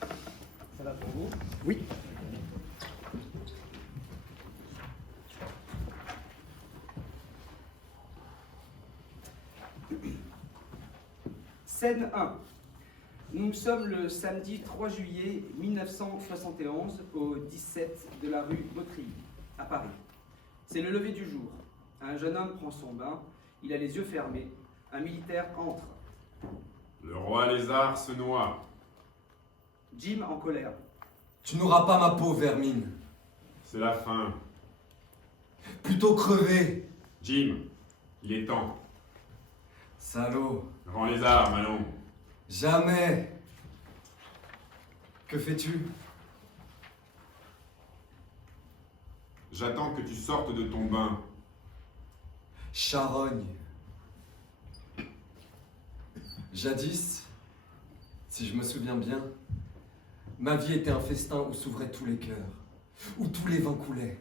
Jack. Ça va pour vous? Oui. Scène 1. Nous sommes le samedi 3 juillet 1971 au 17 de la rue Bautry, à Paris. C'est le lever du jour. Un jeune homme prend son bain, il a les yeux fermés. Un militaire entre. Le roi lézard se noie. Jim en colère. Tu n'auras pas ma peau, vermine. C'est la fin. Plutôt crever. Jim, il est temps. Salaud. Grand lézard, Malon. Jamais. Que fais-tu? J'attends que tu sortes de ton bain. Charogne. Jadis, si je me souviens bien, ma vie était un festin où s'ouvraient tous les cœurs, où tous les vents coulaient.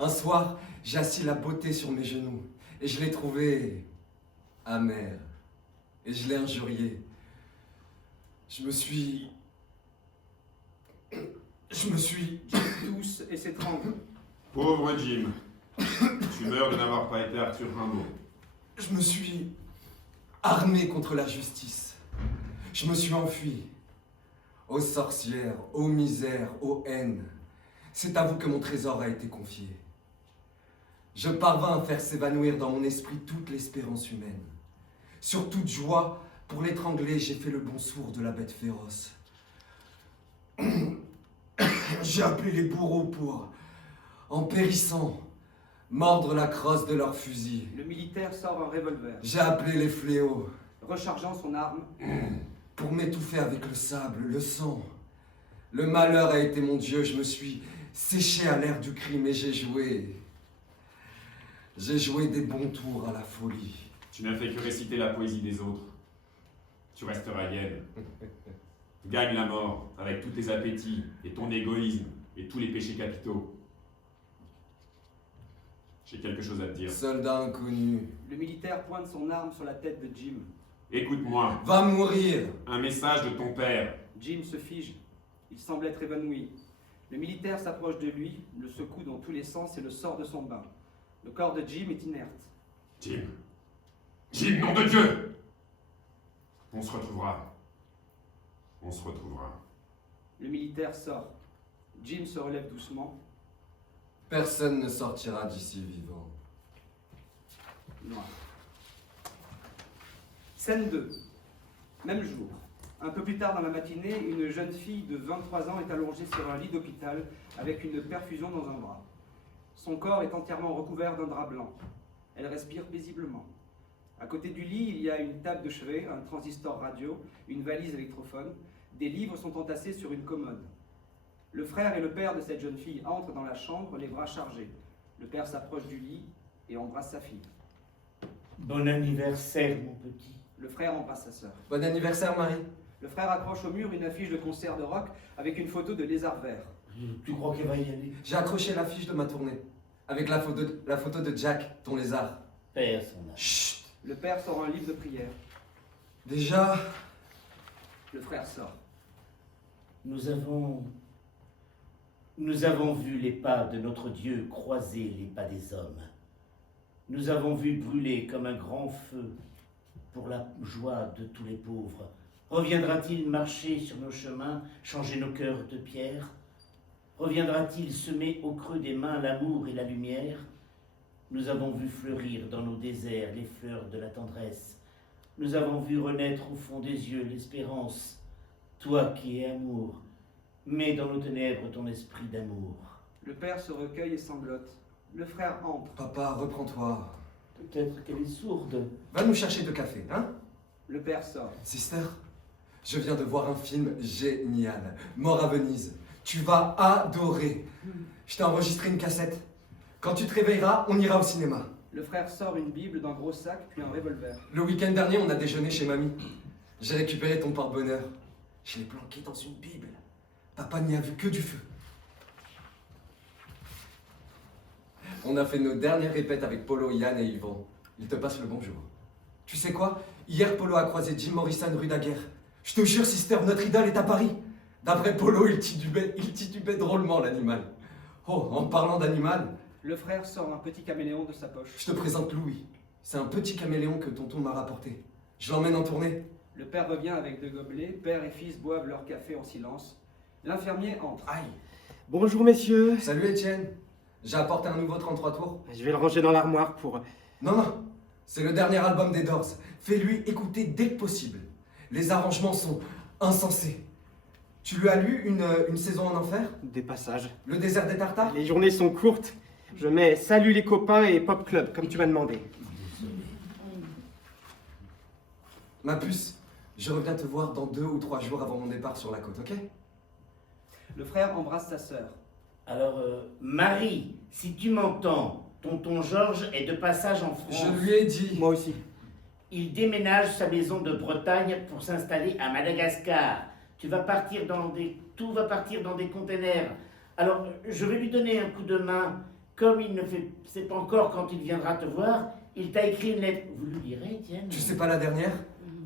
Un soir, j'ai assis la beauté sur mes genoux, et je l'ai trouvée amère, et je l'ai injuriée. Je me suis... Jim tousse et s'étrangle. Pauvre Jim. Tu meurs de n'avoir pas été Arthur Rimbaud. Je me suis armé contre la justice. Je me suis enfui. Aux sorcières, aux misères, aux haines. C'est à vous que mon trésor a été confié. Je parvins à faire s'évanouir dans mon esprit toute l'espérance humaine. Sur toute joie, pour l'étrangler, j'ai fait le bon sourd de la bête féroce. J'ai appelé les bourreaux pour, en périssant, mordre la crosse de leur fusil. Le militaire sort un revolver. J'ai appelé les fléaux Rechargeant son arme, pour m'étouffer avec le sable, le sang. Le malheur a été mon Dieu, je me suis séché à l'air du crime et j'ai joué des bons tours à la folie. Tu n'as fait que réciter la poésie des autres. Tu resteras hyène. Gagne la mort avec tous tes appétits et ton égoïsme et tous les péchés capitaux. J'ai quelque chose à te dire. Soldat inconnu, le militaire pointe son arme sur la tête de Jim. Écoute-moi. va mourir. Un message de ton père. Jim se fige. Il semble être évanoui. Le militaire s'approche de lui, le secoue dans tous les sens et le sort de son bain. Le corps de Jim est inerte. Jim. Jim, nom de Dieu! On se retrouvera. On se retrouvera. Le militaire sort. Jim se relève doucement. Personne ne sortira d'ici vivant. Noir. Scène 2. Même jour. Un peu plus tard dans la matinée, une jeune fille de 23 ans est allongée sur un lit d'hôpital avec une perfusion dans un bras. Son corps est entièrement recouvert d'un drap blanc. Elle respire paisiblement. À côté du lit, il y a une table de chevet, un transistor radio, une valise électrophone. Des livres sont entassés sur une commode. Le frère et le père de cette jeune fille entrent dans la chambre, les bras chargés. Le père s'approche du lit et embrasse sa fille. Bon anniversaire, mon petit. Le frère embrasse sa sœur. Bon anniversaire, Marie. Le frère accroche au mur une affiche de concert de rock avec une photo de Lézard Vert. Tu crois qu'elle va y aller? J'ai accroché l'affiche de ma tournée, avec la photo de Jack, ton lézard. Père son âge. Chut. Le père sort un livre de prière. Déjà, Le frère sort. Nous avons vu les pas de notre Dieu croiser les pas des hommes. Nous avons vu brûler comme un grand feu pour la joie de tous les pauvres. Reviendra-t-il marcher sur nos chemins, changer nos cœurs de pierre? Reviendra-t-il semer au creux des mains l'amour et la lumière? Nous avons vu fleurir dans nos déserts les fleurs de la tendresse. Nous avons vu renaître au fond des yeux l'espérance. Toi qui es amour, mets dans nos ténèbres ton esprit d'amour. Le père se recueille et sanglote. Le frère entre. papa, reprends-toi. Peut-être qu'elle est sourde. Va nous chercher de café, hein? Le père sort. Sister, je viens de voir un film génial. Mort à Venise. Tu vas adorer. Je t'ai enregistré une cassette. Quand tu te réveilleras, on ira au cinéma. Le frère sort une Bible d'un gros sac, puis un revolver. Le week-end dernier, on a déjeuné chez mamie. J'ai récupéré ton porte-bonheur. Je l'ai planqué dans une Bible. Papa n'y a vu que du feu. On a fait nos dernières répètes avec Polo, Yann et Yvan. Ils te passent le bonjour. Tu sais quoi? Hier, Polo a croisé Jim Morrison rue Daguerre. Je te jure, sister, notre idole est à Paris. D'après Polo, il titubait drôlement l'animal. Oh, en parlant d'animal, Le frère sort un petit caméléon de sa poche. je te présente Louis. C'est un petit caméléon que tonton m'a rapporté. Je l'emmène en tournée. Le père revient avec 2 gobelets, père et fils boivent leur café en silence. L'infirmier entre. Aïe. Bonjour messieurs, Salut Étienne. J'ai apporté un nouveau 33 tours. je vais le ranger dans l'armoire pour... Non, non, c'est le dernier album des Doors. Fais-lui écouter dès que possible. Les arrangements sont insensés. Tu lui as lu une saison en enfer? Des passages. Le désert des Tartares? Les journées sont courtes. Je mets Salut les copains et Pop Club, comme tu m'as demandé. Ma puce, je reviens te voir dans 2 ou 3 jours avant mon départ sur la côte, ok? Le frère embrasse sa sœur. Alors, Marie, si tu m'entends, tonton Georges est de passage en France. Je lui ai dit. Moi aussi. Il déménage sa maison de Bretagne pour s'installer à Madagascar. Tout va partir dans des containers. Alors, je vais lui donner un coup de main. Comme il ne sait pas encore quand il viendra te voir, il t'a écrit une lettre. Vous lui direz, Étienne? Tu sais pas la dernière?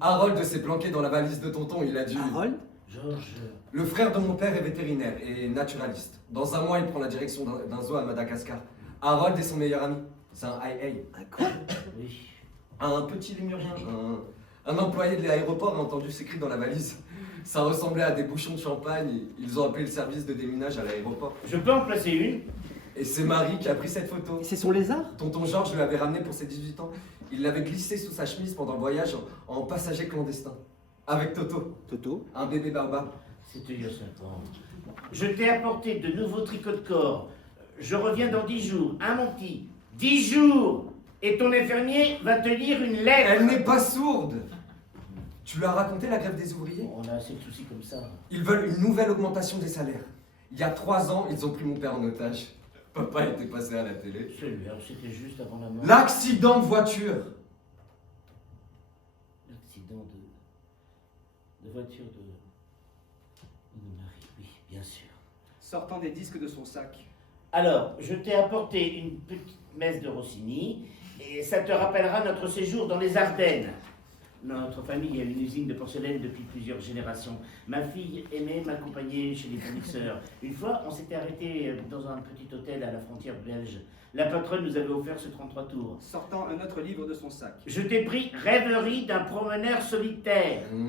Harold s'est planqué dans la valise de tonton, il a dû... Harold? Georges, Le frère de mon père est vétérinaire et naturaliste. Dans un mois, il prend la direction d'un zoo à Madagascar. Harold est son meilleur ami. C'est un IA. oui. Un petit lémurien. Un employé de l'aéroport a entendu ces cris dans la valise. Ça ressemblait à des bouchons de champagne. Ils ont appelé le service de déminage à l'aéroport. Je peux en placer une? Et c'est Marie qui a pris cette photo. Et c'est son lézard? Tonton Georges lui avait ramené pour ses 18 ans. Il l'avait glissé sous sa chemise pendant le voyage en passager clandestin. Avec Toto, Toto? un bébé baobab. C'était il y a 5 ans. Je t'ai apporté de nouveaux tricots de corps. Je reviens dans 10 jours. Hein, mon petit? 10 jours! Et ton infirmier va te lire une lettre. Elle n'est pas sourde. Tu lui as raconté la grève des ouvriers? On a assez de soucis comme ça. Ils veulent une nouvelle augmentation des salaires. Il y a 3 ans, ils ont pris mon père en otage. Papa était passé à la télé. Celui-là, c'était juste avant la mort. L'accident de voiture. L'accident de voiture de Marie, oui, bien sûr. Sortant des disques de son sac. Alors, je t'ai apporté une petite messe de Rossini, et ça te rappellera notre séjour dans les Ardennes. Notre famille a une usine de porcelaine depuis plusieurs générations. Ma fille aimait m'accompagner chez les fournisseurs. Une fois, on s'était arrêté dans un petit hôtel à la frontière belge. La patronne nous avait offert ce 33 tours. Sortant un autre livre de son sac. Je t'ai pris Rêverie d'un promeneur solitaire. Mmh.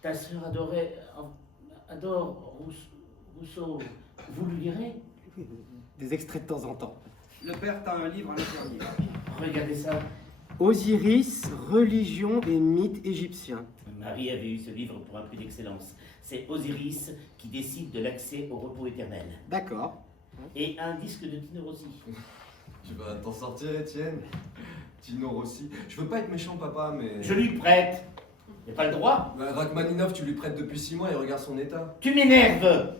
Ta sœur adore Rousseau. Vous lui lirez? Des extraits de temps en temps. Le père tend un livre à l'infirmier. Regardez ça. Osiris, religion et mythes égyptiens. Marie avait eu ce livre pour un prix d'excellence. C'est Osiris qui décide de l'accès au repos éternel. D'accord. Et un disque de Tino Rossi. Tu vas t'en sortir, Étienne. Tino Rossi. Je veux pas être méchant, papa, mais... Je lui prête. J'ai pas le droit. Bah, Rachmaninov, tu lui prêtes depuis 6 mois et regarde son état. Tu m'énerves.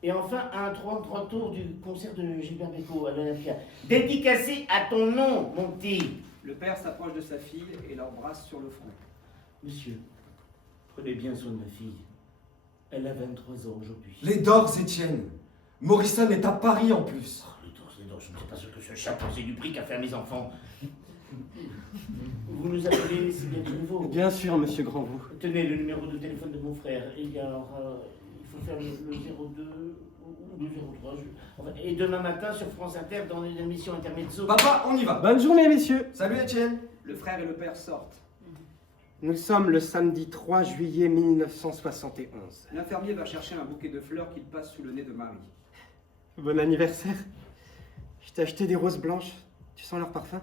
Et enfin, un 33 tours du concert de Gilbert Bécaud à l'Olympia. Dédicacé à ton nom, mon petit. Le père s'approche de sa fille et l'embrasse sur le front. Monsieur, prenez bien soin de ma fille. Elle a 23 ans aujourd'hui. Les Doors, Étienne. Morrison est à Paris en plus. Oh, les dors, je ne sais pas ce que ce chimpanzé du prix qu'a fait à mes enfants. Vous nous appelez si bien de nouveau. Bien sûr, monsieur Grandvaux. Tenez le numéro de téléphone de mon frère. Et alors, il faut faire le 02 ou le 03. Enfin, et demain matin sur France Inter dans une émission Intermezzo. Papa, on y va. Bonne journée, messieurs. Salut, Étienne. Le frère et le père sortent. Nous sommes le samedi 3 juillet 1971. L'infirmier va chercher un bouquet de fleurs qu'il passe sous le nez de Marie. Bon anniversaire. Je t'ai acheté des roses blanches. Tu sens leur parfum?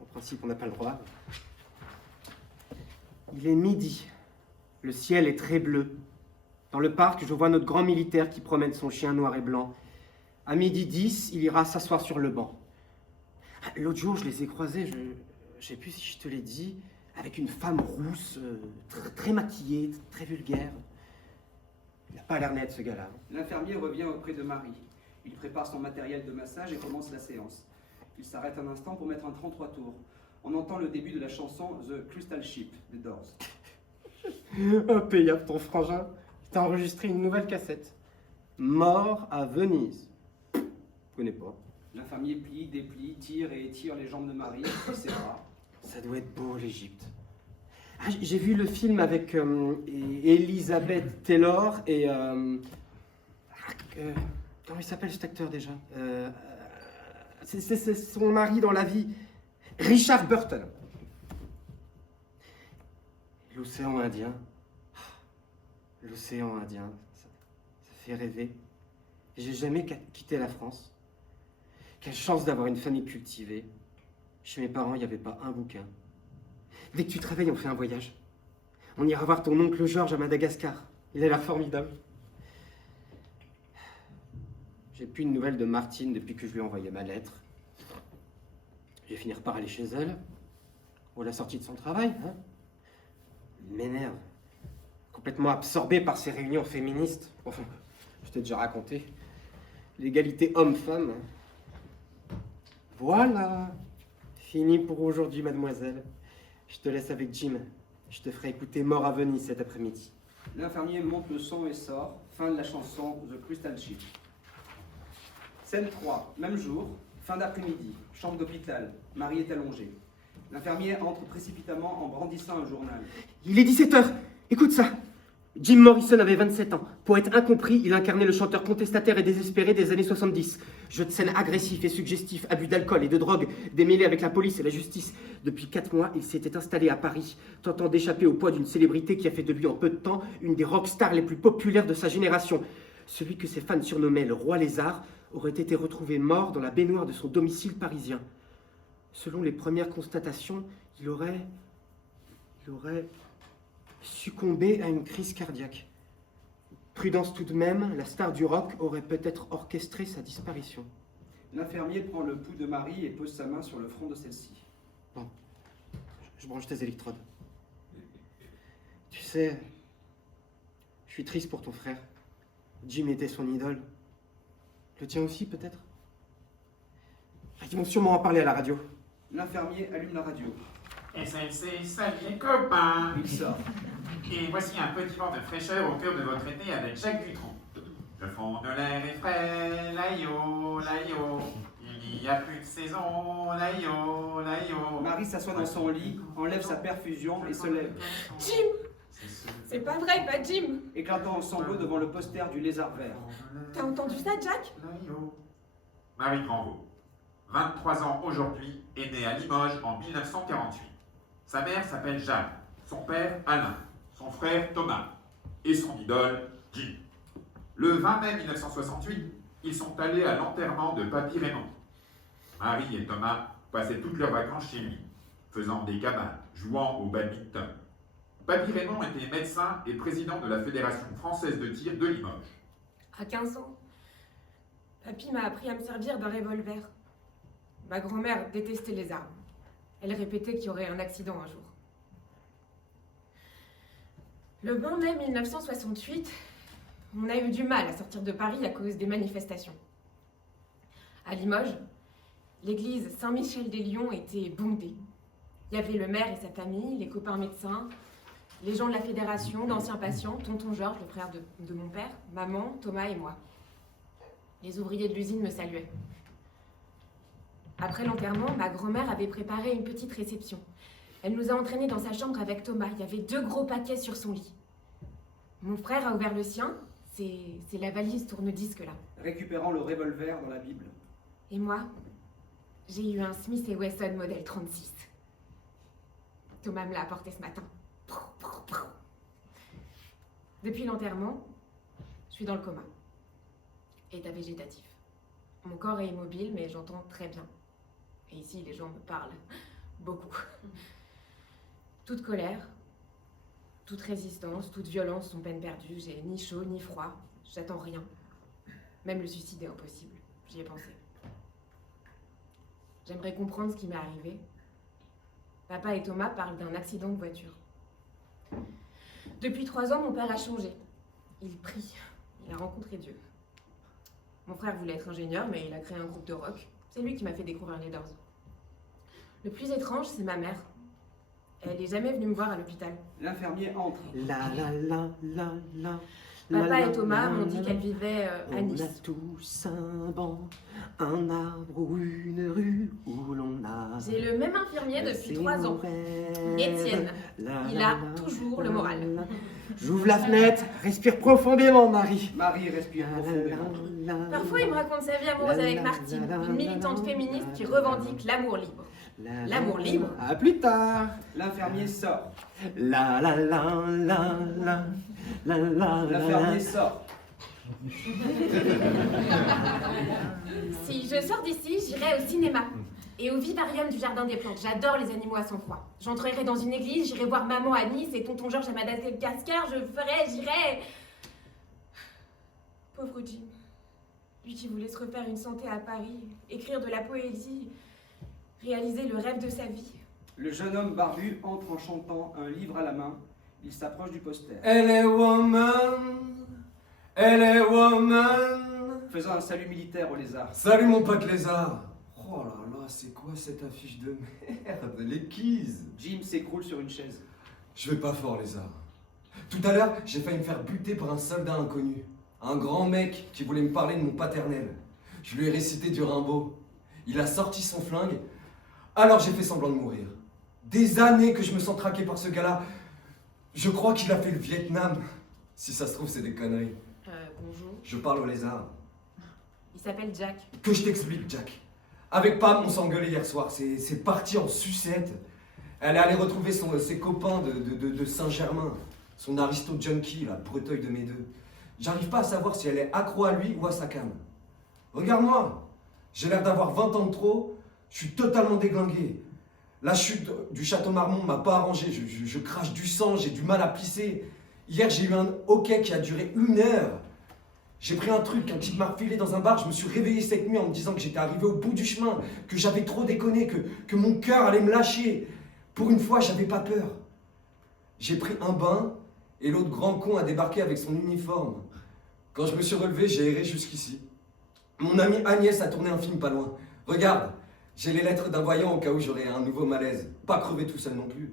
En principe, on n'a pas le droit. Il est midi. Le ciel est très bleu. Dans le parc, je vois notre grand militaire qui promène son chien noir et blanc. À 12h10, il ira s'asseoir sur le banc. L'autre jour, je les ai croisés, je sais plus si je te l'ai dit, avec une femme rousse, très maquillée, très vulgaire. Il n'a pas l'air net, ce gars-là. L'infirmier revient auprès de Marie. Il prépare son matériel de massage et commence la séance. Il s'arrête un instant pour mettre un 33 tours. On entend le début de la chanson The Crystal Ship des Doors. Oh, payable ton frangin. T'as enregistré une nouvelle cassette. Mort à Venise. Je connais pas. L'infirmier plie, déplie, tire et étire les jambes de Marie, puis ses bras. Ça doit être beau, l'Égypte. Ah, j'ai vu le film avec Elizabeth Taylor et... comment il s'appelle cet acteur déjà c'est son mari dans la vie. Richard Burton. L'océan Indien. L'océan Indien, ça fait rêver. J'ai jamais quitté la France. Quelle chance d'avoir une famille cultivée. Chez mes parents, il n'y avait pas un bouquin. Dès que tu te réveilles, on fait un voyage. On ira voir ton oncle Georges à Madagascar. Il a l'air formidable. J'ai plus de nouvelles de Martine depuis que je lui ai envoyé ma lettre. Je vais finir par aller chez elle. Ou à la sortie de son travail, hein. Il m'énerve. Complètement absorbé par ces réunions féministes. Enfin, je t'ai déjà raconté. L'égalité homme-femme. Voilà. Fini pour aujourd'hui, mademoiselle. Je te laisse avec Jim. Je te ferai écouter Mort à Venise cet après-midi. L'infirmier monte le son et sort. Fin de la chanson The Crystal Ship. Scène 3, même jour, fin d'après-midi, chambre d'hôpital. Marie est allongée. L'infirmier entre précipitamment en brandissant un journal. Il est 17h. Écoute ça. Jim Morrison avait 27 ans. Poète incompris, il incarnait le chanteur contestataire et désespéré des années 70. Jeu de scène agressif et suggestif, abus d'alcool et de drogue, démêlés avec la police et la justice. Depuis 4 mois, il s'était installé à Paris, tentant d'échapper au poids d'une célébrité qui a fait de lui en peu de temps une des rockstars les plus populaires de sa génération. Celui que ses fans surnommaient le roi lézard aurait été retrouvé mort dans la baignoire de son domicile parisien. Selon les premières constatations, il aurait succombé à une crise cardiaque. Prudence tout de même, la star du rock aurait peut-être orchestré sa disparition. L'infirmier prend le pouls de Marie et pose sa main sur le front de celle-ci. Bon, je branche tes électrodes. Tu sais, je suis triste pour ton frère. Jim était son idole. Le tien aussi, peut-être? Ils vont sûrement en parler à la radio. L'infirmier allume la radio. SNC, salut les copains. Il sort. Et voici un petit vent de fraîcheur au cœur de votre été avec Jacques Dutronc. Le fond de l'air est frais, laïo, laïo. Il n'y a plus de saison, laïo, laïo. Marie s'assoit dans son lit, enlève sa perfusion et se lève, Jim! C'est pas vrai, pas Jim! éclatant en sanglots devant le poster du lézard vert. T'as entendu ça, Jack? Marie Granvaux, 23 ans aujourd'hui, est née à Limoges en 1948. Sa mère s'appelle Jeanne, son père Alain, son frère Thomas et son idole Jim. Le 20 mai 1968, ils sont allés à l'enterrement de Papy Raymond. Marie et Thomas passaient toutes leurs vacances chez lui, faisant des cabanes, jouant au badminton. Papy Raymond était médecin et président de la Fédération française de tir de Limoges. À 15 ans, Papy m'a appris à me servir d'un revolver. Ma grand-mère détestait les armes. Elle répétait qu'il y aurait un accident un jour. Le 20 mai 1968, on a eu du mal à sortir de Paris à cause des manifestations. À Limoges, l'église Saint-Michel-des-Lions était bondée. Il y avait le maire et sa famille, les copains médecins, les gens de la fédération, d'anciens patients, tonton Georges, le frère de mon père, maman, Thomas et moi. Les ouvriers de l'usine me saluaient. Après l'enterrement, ma grand-mère avait préparé une petite réception. Elle nous a entraînés dans sa chambre avec Thomas. Il y avait 2 gros paquets sur son lit. Mon frère a ouvert le sien. C'est la valise tourne-disque là. Récupérant le revolver dans la Bible. Et moi, j'ai eu un Smith & Wesson modèle 36. Thomas me l'a apporté ce matin. Depuis l'enterrement, je suis dans le coma. État végétatif. Mon corps est immobile, mais j'entends très bien. Et ici, les gens me parlent beaucoup. Toute colère, toute résistance, toute violence sont peine perdue. J'ai ni chaud, ni froid. J'attends rien. Même le suicide est impossible. J'y ai pensé. J'aimerais comprendre ce qui m'est arrivé. Papa et Thomas parlent d'un accident de voiture. Depuis 3 ans, mon père a changé. Il prie. Il a rencontré Dieu. Mon frère voulait être ingénieur, mais il a créé un groupe de rock. C'est lui qui m'a fait découvrir les Doors. Le plus étrange, c'est ma mère. Elle n'est jamais venue me voir à l'hôpital. L'infirmier entre. La la la la la Papa et Thomas m'ont dit qu'elle vivait à On a Nice. tous un banc, un arbre ou une rue où l'on a. J'ai le même infirmier depuis 3 ans. Étienne. Il a toujours le moral. J'ouvre la fenêtre, respire profondément, Marie. Marie respire profondément. Parfois, il me raconte sa vie amoureuse avec Martine, une militante féministe qui revendique l'amour libre. L'amour libre. À plus tard. L'infirmier sort. La la la la la la la. L'infirmier sort. Si je sors d'ici, j'irai au cinéma et au vivarium du Jardin des Plantes. J'adore les animaux à sang froid. J'entrerai dans une église, j'irai voir maman à Nice et tonton Georges à Madagascar. J'irai... Pauvre Jim. Lui qui voulait se refaire une santé à Paris, écrire de la poésie, réaliser le rêve de sa vie. Le jeune homme barbu entre en chantant, un livre à la main. Il s'approche du poster. Elle est woman, elle est woman. Faisant un salut militaire au lézard. Salut mon pote lézard. Oh là là, c'est quoi cette affiche de merde? Les keys. Jim s'écroule sur une chaise. Je vais pas fort lézard. Tout à l'heure, j'ai failli me faire buter par un soldat inconnu. Un grand mec qui voulait me parler de mon paternel. Je lui ai récité du Rimbaud. Il a sorti son flingue. Alors j'ai fait semblant de mourir. Des années que je me sens traqué par ce gars-là. Je crois qu'il a fait le Vietnam. Si ça se trouve, c'est des conneries. Bonjour. Je parle au lézard. Il s'appelle Jack. Que je t'explique, Jack. Avec Pam, on s'engueulait hier soir. C'est parti en sucette. Elle est allée retrouver ses copains de Saint-Germain. Son aristo junkie, la breteuil de mes deux. J'arrive pas à savoir si elle est accro à lui ou à sa canne. Regarde-moi. J'ai l'air d'avoir 20 ans de trop. Je suis totalement déglingué. La chute du Château Marmont m'a pas arrangé. Je crache du sang, j'ai du mal à pisser. Hier, j'ai eu un hockey qui a duré 1 heure. J'ai pris un truc, un type m'a refilé dans un bar. Je me suis réveillé cette nuit en me disant que j'étais arrivé au bout du chemin, que j'avais trop déconné, que mon cœur allait me lâcher. Pour une fois, j'avais pas peur. J'ai pris un bain et l'autre grand con a débarqué avec son uniforme. Quand je me suis relevé, j'ai erré jusqu'ici. Mon amie Agnès a tourné un film pas loin. Regarde, j'ai les lettres d'un voyant au cas où j'aurais un nouveau malaise. Pas crever tout seul non plus.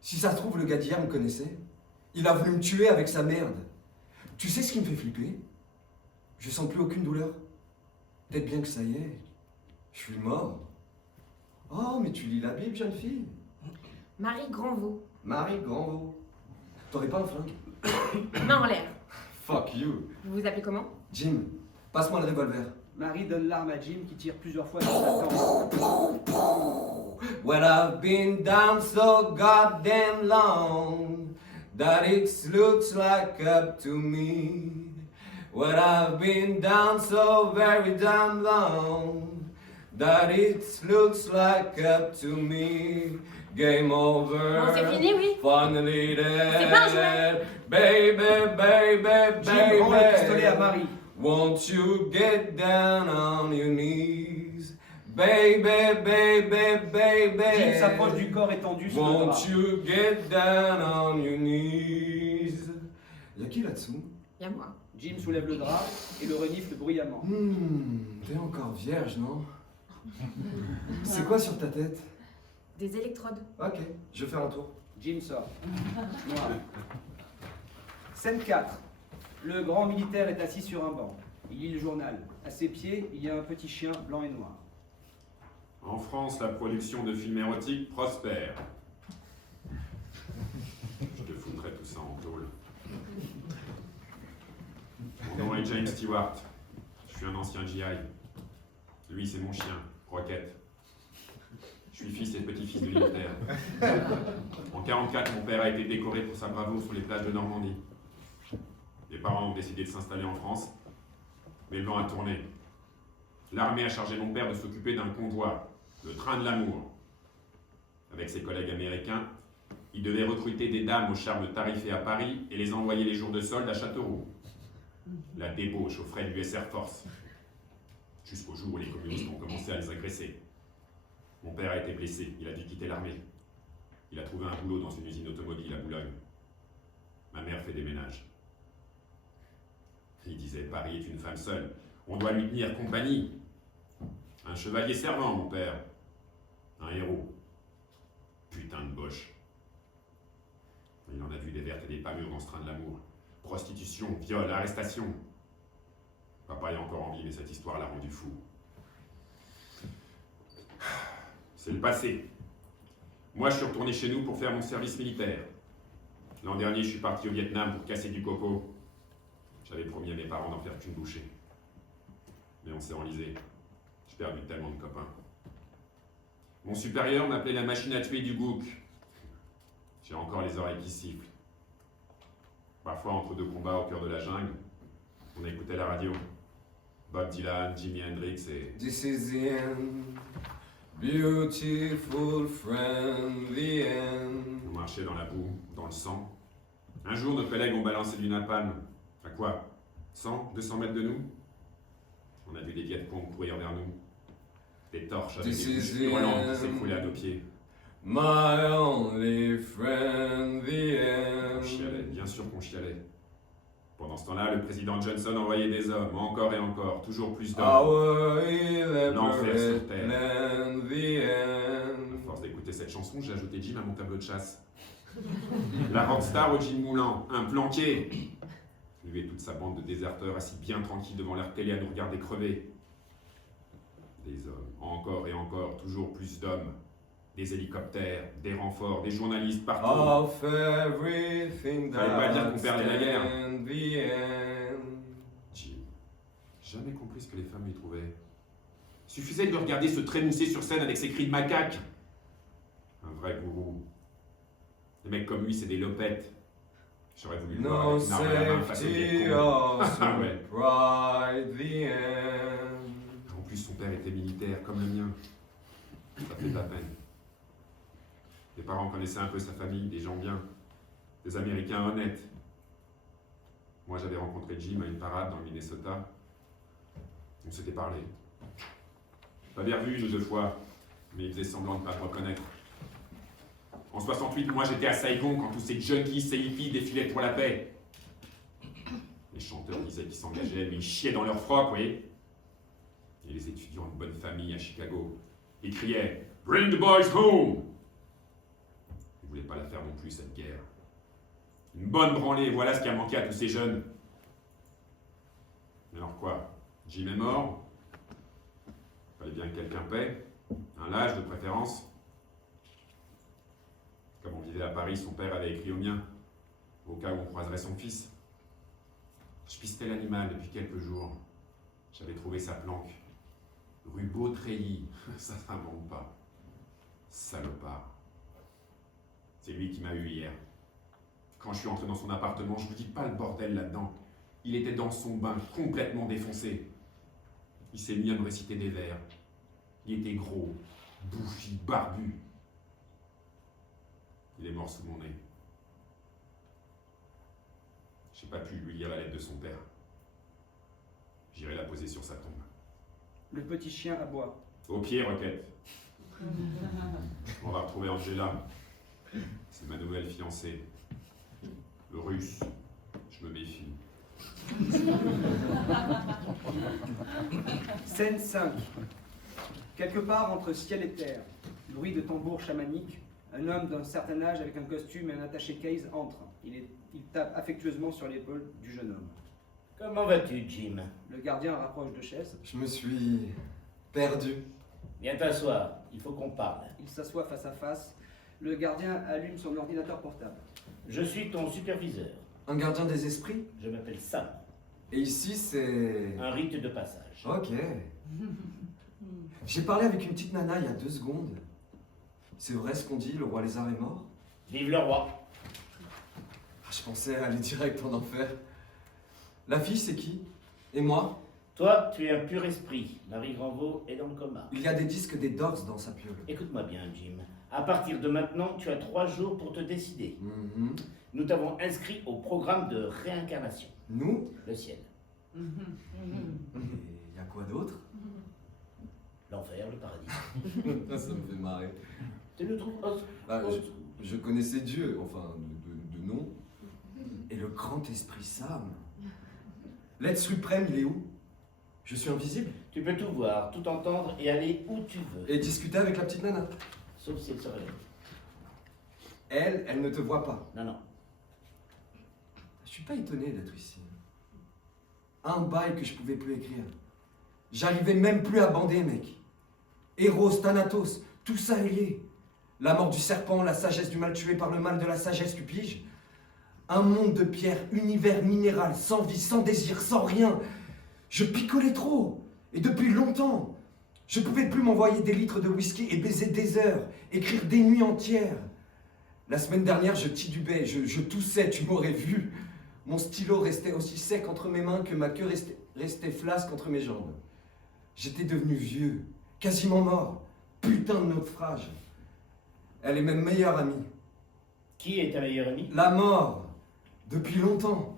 Si ça se trouve, le gars d'hier me connaissait. Il a voulu me tuer avec sa merde. Tu sais ce qui me fait flipper? Je sens plus aucune douleur. Peut-être bien que ça y est. Je suis mort. Oh, mais tu lis la Bible, jeune fille. Marie Granvaux. Marie Granvaux. T'aurais pas un flingue? Main en l'air. Fuck you. Vous vous appelez comment? Jim, passe-moi le revolver. Marie donne l'arme à Jim qui tire plusieurs fois sur sa tempe. Well, I've been down so goddamn long that it looks like up to me. Well, I've been down so very damn long that it looks like up to me. Game over. Bon, c'est fini, oui. Finally C'est pas un dead. Baby, baby, Jim rend le pistolet à baby. Marie. Won't you get down on your knees? Baby, baby, baby. Jim s'approche du corps étendu sur le Won't drap. you get down on your knees? Y'a qui là-dessous? Y'a moi. Jim soulève le drap et le renifle bruyamment. T'es encore vierge, non? C'est quoi sur ta tête? Des électrodes. Ok, je vais faire un tour. Jim sort. Noir. Scène 4. Le grand militaire est assis sur un banc. Il lit le journal. À ses pieds, il y a un petit chien blanc et noir. En France, la production de films érotiques prospère. Je te foutrais tout ça en tôle. Mon nom est James Stewart. Je suis un ancien GI. Lui, c'est mon chien, Rocket. Je suis fils et petit-fils de militaire. En 1944, mon père a été décoré pour sa bravoure sur les plages de Normandie. Mes parents ont décidé de s'installer en France, mais le vent a tourné. L'armée a chargé mon père de s'occuper d'un convoi, le train de l'amour. Avec ses collègues américains, il devait recruter des dames au charme tarifé à Paris et les envoyer les jours de solde à Châteauroux. La débauche aux frais de l'US Air Force. Jusqu'au jour où les communistes ont commencé à les agresser. Mon père a été blessé, il a dû quitter l'armée. Il a trouvé un boulot dans une usine automobile à Boulogne. Ma mère fait des ménages. Il disait, Paris est une femme seule, on doit lui tenir compagnie. Un chevalier servant, mon père. Un héros. Putain de boche. Il en a vu des vertes et des pas mûres dans ce train de l'amour. Prostitution, viol, arrestation. Papa est encore en vie, mais cette histoire l'a rendu fou. C'est le passé. Moi, je suis retourné chez nous pour faire mon service militaire. L'an dernier, je suis parti au Vietnam pour casser du coco. J'avais promis à mes parents d'en faire qu'une bouchée. Mais on s'est enlisé. J'ai perdu tellement de copains. Mon supérieur m'appelait la machine à tuer du Gouk. J'ai encore les oreilles qui sifflent. Parfois, entre deux combats au cœur de la jungle, on écoutait la radio. Bob Dylan, Jimi Hendrix et... This is the end, beautiful friend, the end. On marchait dans la boue, dans le sang. Un jour, nos collègues ont balancé du napalm. À quoi 100, 200 mètres de nous? On a vu des Vietcong courir vers nous. Des torches avec This des is bouches the hurlantes qui end. s'écroulaient à nos pieds. My only friend, the On end. chialait, bien sûr qu'on chialait. Pendant ce temps-là, le président Johnson envoyait des hommes, encore et encore, toujours plus d'hommes. Our L'enfer sur elaborate terre. land, the À end. force d'écouter cette chanson, j'ai ajouté Jim à mon tableau de chasse. La rockstar au jean moulant, un planqué. Lui et toute sa bande de déserteurs assis bien tranquilles devant leur télé à nous regarder crever. Des hommes, encore et encore, toujours plus d'hommes. Des hélicoptères, des renforts, des journalistes partout. Of everything Fallait pas dire qu'on that's perdait la guerre. in the end. Jim, jamais compris ce que les femmes lui trouvaient. Suffisait de le regarder se trémousser sur scène avec ses cris de macaque. Un vrai gourou. Les mecs comme lui, c'est des lopettes. J'aurais voulu le voir No avec une arme à la main face au safety Vietcong. or Ah ouais. pride, the end. En plus, son père était militaire, comme le mien. Ça fait de la peine. Les parents connaissaient un peu sa famille, des gens bien, des Américains honnêtes. Moi, j'avais rencontré Jim à une parade dans le Minnesota. On s'était parlé. Pas bien revu une ou deux fois, mais il faisait semblant de ne pas me reconnaître. En 68, moi, j'étais à Saigon quand tous ces junkies, ces hippies défilaient pour la paix. Les chanteurs disaient qu'ils s'engageaient, mais ils chiaient dans leur froc, vous voyez. Et les étudiants de bonne famille à Chicago, ils criaient « Bring the boys home !» Ils voulaient pas la faire non plus, cette guerre. Une bonne branlée, voilà ce qui a manqué à tous ces jeunes. Alors quoi? Jim est mort? Fallait bien que quelqu'un paie. Un lâche de préférence. Comme on vivait à Paris, son père avait écrit au mien, au cas où on croiserait son fils. Je pistais l'animal depuis quelques jours. J'avais trouvé sa planque. Rue Beautreilly, ça s'invente pas. Salopard. C'est lui qui m'a eu hier. Quand je suis entré dans son appartement, je vous dis pas le bordel là-dedans. Il était dans son bain, complètement défoncé. Il s'est mis à me réciter des vers. Il était gros, bouffi, barbu. Il est mort sous mon nez. J'ai pas pu lui lire la lettre de son père. J'irai la poser sur sa tombe. Le petit chien aboie. Au pied, Roquette. On va retrouver Angela. C'est ma nouvelle fiancée. Le russe. Je me méfie. Scène 5. Quelque part entre ciel et terre, bruit de tambour chamanique, un homme d'un certain âge avec un costume et un attaché case entre. Il tape affectueusement sur l'épaule du jeune homme. Comment vas-tu, Jim? Le gardien rapproche de chaise. Je me suis perdu. Viens t'asseoir, il faut qu'on parle. Il s'assoit face à face. Le gardien allume son ordinateur portable. Je suis ton superviseur. Un gardien des esprits? Je m'appelle Sam. Et ici, c'est... Un rite de passage. Ok. J'ai parlé avec une petite nana il y a 2 secondes. C'est vrai ce qu'on dit, le roi Lézard est mort? Vive le roi. Ah, je pensais aller direct en enfer. La fille, c'est qui? Et moi? Toi, tu es un pur esprit. Marie Granvaux est dans le coma. Il y a des disques des Doors dans sa piole. Écoute-moi bien, Jim. À partir de maintenant, tu as 3 jours pour te décider. Mhm. Nous t'avons inscrit au programme de réincarnation. Nous? Le ciel, Et il y a quoi d'autre? l'enfer, le paradis. Ça me fait marrer. Tu le trouves os- Bah, os- je connaissais Dieu, enfin, de nom. Et le grand esprit Sam. L'être suprême, il est où? Je suis invisible? Tu peux tout voir, tout entendre et aller où tu veux. Et discuter avec la petite nana? Sauf si elle se réveille. Elle ne te voit pas. Non, non. Je Je suis pas étonné d'être ici. Un bail que je pouvais plus écrire. J'arrivais même plus à bander, mec. Héros, Thanatos, tout ça est lié. La mort du serpent, la sagesse du mal tué par le mal de la sagesse, tu piges? Un monde de pierre, univers minéral, sans vie, sans désir, sans rien. Je picolais trop. Et depuis longtemps. Je pouvais plus m'envoyer des litres de whisky et baiser des heures, écrire des nuits entières. La semaine dernière, je titubais, je toussais, tu m'aurais vu. Mon stylo restait aussi sec entre mes mains que ma queue restait flasque entre mes jambes. J'étais devenu vieux, quasiment mort. Putain de naufrage. Elle est même meilleure amie. Qui est ta meilleure amie? La mort. Depuis longtemps.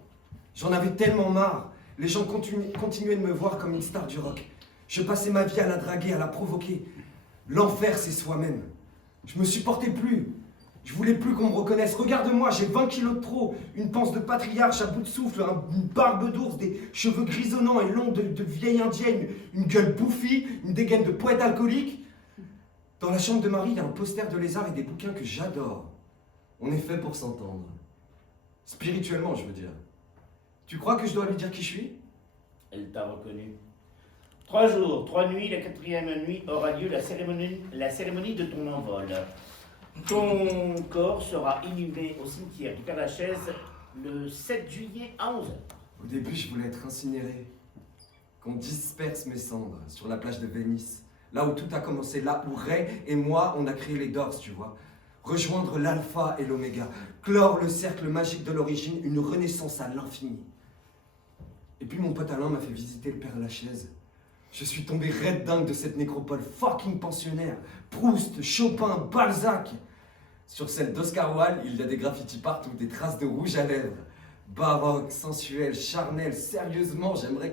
J'en avais tellement marre. Les gens continuaient de me voir comme une star du rock. Je passais ma vie à la draguer, à la provoquer. L'enfer, c'est soi-même. Je me supportais plus. Je voulais plus qu'on me reconnaisse. Regarde-moi, j'ai 20 kilos de trop, une panse de patriarche à bout de souffle, une barbe d'ours, des cheveux grisonnants et longs de vieille indienne, une gueule bouffie, une dégaine de poète alcoolique. Dans la chambre de Marie, il y a un poster de lézard et des bouquins que j'adore. On est fait pour s'entendre. Spirituellement, je veux dire. Tu crois que je dois lui dire qui je suis? Elle t'a reconnu. 3 jours, 3 nuits, la 4e nuit aura lieu la cérémonie de ton envol. Ton corps sera inhumé au cimetière du Père-Lachaise le 7 juillet à 11h. Au début, je voulais être incinéré. Qu'on disperse mes cendres sur la plage de Venise. Là où tout a commencé, là où Ray et moi, on a créé les Doors, tu vois. Rejoindre l'alpha et l'oméga. Clore le cercle magique de l'origine, une renaissance à l'infini. Et puis mon pote Alain m'a fait visiter le Père-Lachaise. Je suis tombé raide dingue de cette nécropole fucking pensionnaire. Proust, Chopin, Balzac. Sur celle d'Oscar Wilde, il y a des graffitis partout, des traces de rouge à lèvres. Baroque, sensuel, charnel, sérieusement, j'aimerais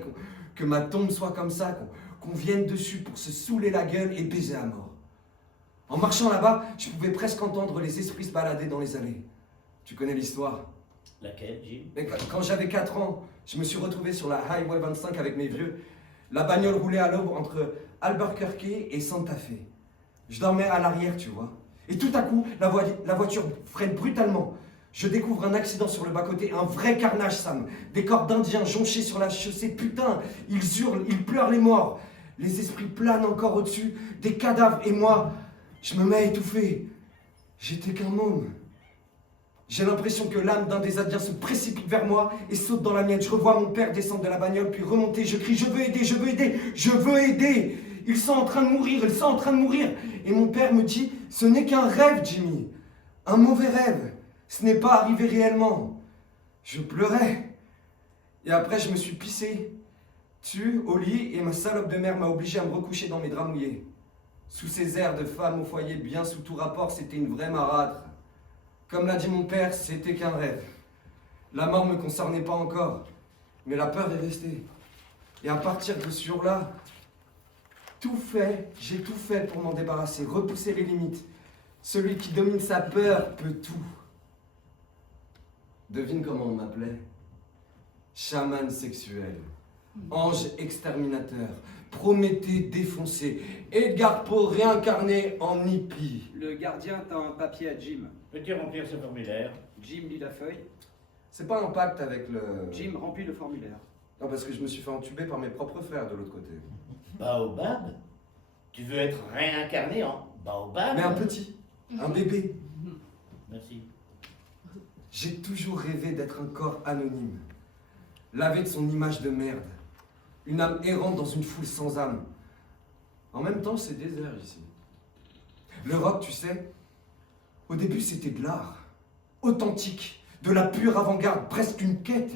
que ma tombe soit comme ça, qu'on vienne dessus pour se saouler la gueule et baiser à mort. En marchant là-bas, je pouvais presque entendre les esprits se balader dans les allées. Tu connais l'histoire? Laquelle, Jim? Mais quand j'avais 4 ans, je me suis retrouvé sur la Highway 25 avec mes vieux. La bagnole roulait à l'aube entre Albuquerque et Santa Fe. Je dormais à l'arrière, tu vois. Et tout à coup, la voiture freine brutalement. Je découvre un accident sur le bas-côté, un vrai carnage, Sam. Des corps d'Indiens jonchés sur la chaussée, putain, ils hurlent, ils pleurent les morts. Les esprits planent encore au-dessus, des cadavres, et moi, je me mets à étouffer. J'étais qu'un môme. J'ai l'impression que l'âme d'un des Indiens se précipite vers moi et saute dans la mienne. Je revois mon père descendre de la bagnole, puis remonter. Je crie, je veux aider, je veux aider, je veux aider. Ils sont en train de mourir, ils sont en train de mourir. Et mon père me dit, ce n'est qu'un rêve, Jimmy. Un mauvais rêve. Ce n'est pas arrivé réellement. Je pleurais. Et après, je me suis pissé dessus, au lit, et ma salope de mère m'a obligé à me recoucher dans mes draps mouillés. Sous ces airs de femme au foyer, bien sous tout rapport, c'était une vraie marâtre. Comme l'a dit mon père, c'était qu'un rêve. La mort ne me concernait pas encore, mais la peur est restée. Et à partir de ce jour-là, j'ai tout fait pour m'en débarrasser, repousser les limites. Celui qui domine sa peur peut tout. Devine comment on m'appelait? Chaman sexuel, ange exterminateur, Prométhée défoncé, Edgar Poe réincarné en hippie. Le gardien tend un papier à Jim. Peux-tu remplir ce formulaire? Jim lit la feuille. C'est pas un pacte avec le... Jim remplit le formulaire. Non, parce que je me suis fait entuber par mes propres frères de l'autre côté. Baobab? Tu veux être réincarné en Baobab? Mais un petit, un bébé. Merci. J'ai toujours rêvé d'être un corps anonyme, lavé de son image de merde, une âme errante dans une foule sans âme. En même temps, c'est désert ici. Le rock, tu sais, au début c'était de l'art, authentique, de la pure avant-garde, presque une quête.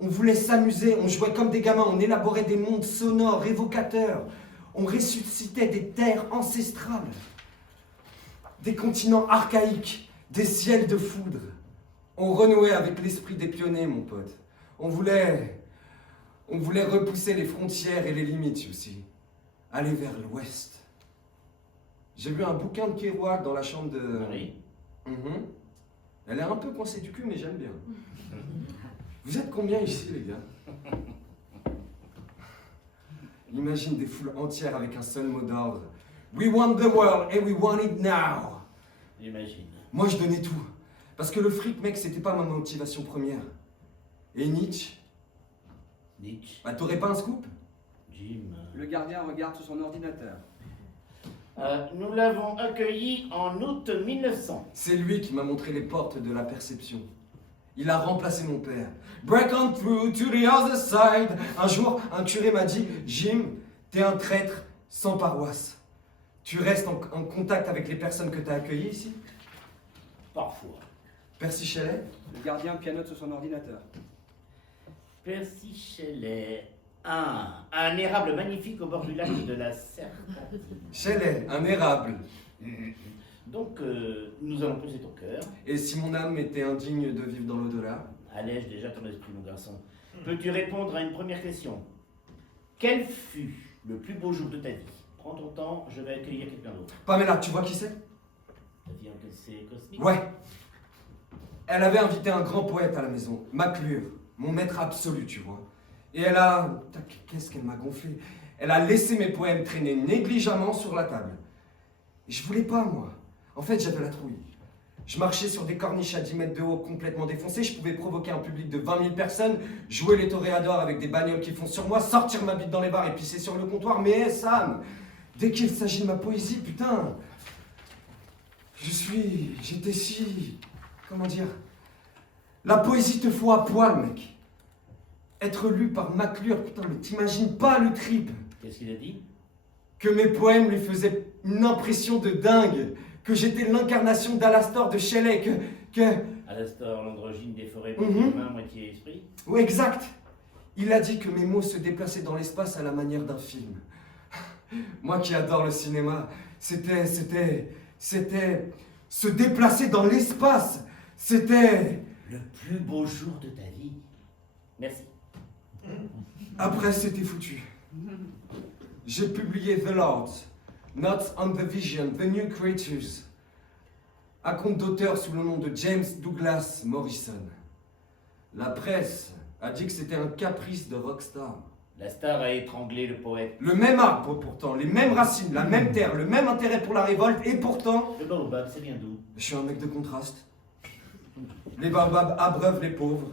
On voulait s'amuser, on jouait comme des gamins, on élaborait des mondes sonores, évocateurs. On ressuscitait des terres ancestrales, des continents archaïques, des ciels de foudre. On renouait avec l'esprit des pionniers, mon pote. On voulait repousser les frontières et les limites aussi. Aller vers l'ouest. J'ai lu un bouquin de Kerouac dans la chambre de... Marie? Mhm. Elle est un peu coincée du cul, mais j'aime bien. Vous êtes combien ici, les gars? Imagine des foules entières avec un seul mot d'ordre. We want the world and we want it now. J'imagine. Moi, je donnais tout. Parce que le fric, mec, c'était pas ma motivation première. Et Nietzsche? Nietzsche, Bah, t'aurais pas un scoop? Jim. Le gardien regarde sur son ordinateur. Nous l'avons accueilli en août 1900. C'est lui qui m'a montré les portes de la perception. Il a remplacé mon père. Break on through to the other side. Un jour, un curé m'a dit, Jim, t'es un traître sans paroisse. Tu restes en contact avec les personnes que t'as accueillies ici? Parfois. Percy Shelley? Le gardien pianote sur son ordinateur. Percy Shelley. Un érable magnifique au bord du lac de la Serpentine. Shelley, un érable. Donc, nous allons peser ton cœur. Et si mon âme était indigne de vivre dans l'au-delà? Allège déjà ton esprit, mon garçon. Peux-tu répondre à une première question? Quel fut le plus beau jour de ta vie? Prends ton temps, je vais accueillir quelqu'un d'autre. Pamela, tu vois qui c'est? Ta vie en c'est cosmique? Ouais. Elle avait invité un grand poète à la maison, McClure, mon maître absolu, tu vois. Et elle a... Qu'est-ce qu'elle m'a gonflé? Elle a laissé mes poèmes traîner négligemment sur la table. Et je voulais pas, moi. En fait, j'avais la trouille. Je marchais sur des corniches à 10 mètres de haut, complètement défoncées. Je pouvais provoquer un public de 20 000 personnes, jouer les toréadors avec des bagnoles qui foncent sur moi, sortir ma bite dans les bars et pisser sur le comptoir. Mais hé, Sam, dès qu'il s'agit de ma poésie, putain... J'étais si... Comment dire? La poésie te faut à poil, mec. Être lu par McClure, putain, mais t'imagines pas le trip. Qu'est-ce qu'il a dit? Que mes poèmes lui faisaient une impression de dingue. Que j'étais l'incarnation d'Alastor de Shelley, que... Alastor, l'androgyne des forêts, Mhm. humain, moitié esprit. Oui, exact. Il a dit que mes mots se déplaçaient dans l'espace à la manière d'un film. Moi qui adore le cinéma, c'était... Se déplacer dans l'espace, c'était... Le plus beau jour de ta vie. Merci. Après, c'était foutu. J'ai publié The Lord, Notes on the Vision, The New Creatures, un conte d'auteur sous le nom de James Douglas Morrison. La presse a dit que c'était un caprice de rockstar. La star a étranglé le poète. Le même arbre pourtant, les mêmes racines, la même terre, le même intérêt pour la révolte, et pourtant... Le baobab, c'est bien d'où? Je suis un mec de contraste. Les baobabs abreuvent les pauvres.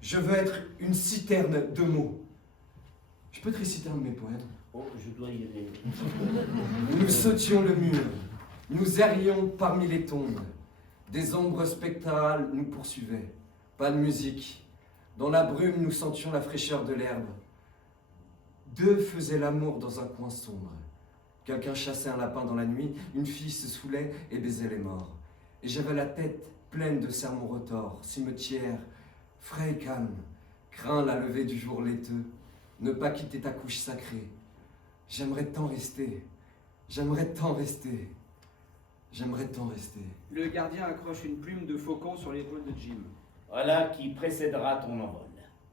Je veux être une citerne de mots. Je peux te réciter un de mes poèmes? Oh, je dois y aller. Nous sautions le mur, nous errions parmi les tombes. Des ombres spectrales nous poursuivaient. Pas de musique. Dans la brume, nous sentions la fraîcheur de l'herbe. Deux faisaient l'amour dans un coin sombre. Quelqu'un chassait un lapin dans la nuit, une fille se saoulait et baisait les morts. Et j'avais la tête pleine de sermons retors, cimetière, frais et calme. Crains la levée du jour laiteux, ne pas quitter ta couche sacrée. J'aimerais tant rester, j'aimerais tant rester, j'aimerais tant rester. Le gardien accroche une plume de faucon sur l'épaule de Jim. Voilà qui précédera ton envol.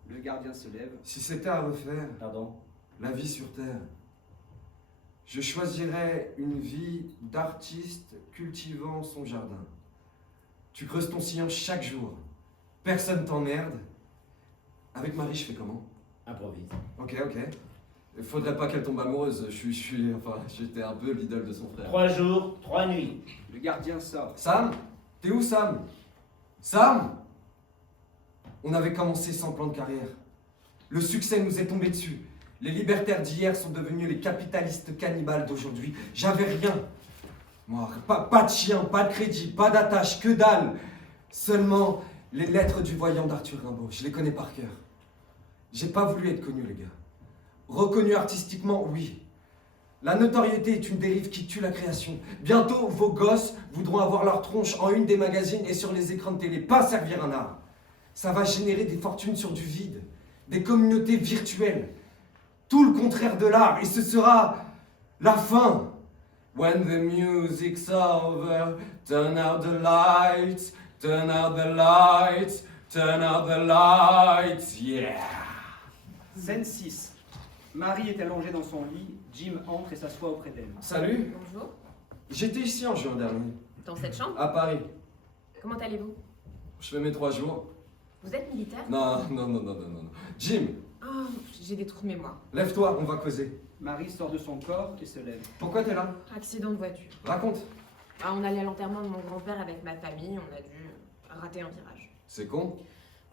Le gardien se lève. Si c'était à refaire, Pardon? la vie sur Terre, je choisirais une vie d'artiste cultivant son jardin. Tu creuses ton sillon chaque jour, personne t'emmerde. Avec Marie, je fais comment? Improvise. Ok. Faudrait pas qu'elle tombe amoureuse, j'étais un peu l'idole de son frère. 3 jours, 3 nuits. Le gardien sort. Sam? T'es où, Sam? Sam? On avait commencé sans plan de carrière. Le succès nous est tombé dessus. Les libertaires d'hier sont devenus les capitalistes cannibales d'aujourd'hui. J'avais rien. Moi, pas de chien, pas de crédit, pas d'attache, que dalle. Seulement les lettres du voyant d'Arthur Rimbaud. Je les connais par cœur. J'ai pas voulu être connu, les gars. Reconnu artistiquement, oui. La notoriété est une dérive qui tue la création. Bientôt, vos gosses voudront avoir leur tronche en une des magazines et sur les écrans de télé, pas servir un art. Ça va générer des fortunes sur du vide, des communautés virtuelles. Tout le contraire de l'art, et ce sera la fin. When the music's over, turn out the lights, turn out the lights, turn out the lights, yeah. Scène 6. Marie est allongée dans son lit. Jim entre et s'assoit auprès d'elle. Salut, Bonjour. j'étais ici en juin dernier, Dans cette chambre, à Paris. comment allez-vous? Je fais mes 3 jours. Vous êtes militaire? Non. Jim, Oh, j'ai des trous de mémoire. lève-toi, on va causer. Marie sort de son corps et se lève. Pourquoi t'es là? Accident de voiture. Raconte. On allait à l'enterrement de mon grand-père avec ma famille, on a dû rater un virage. C'est con.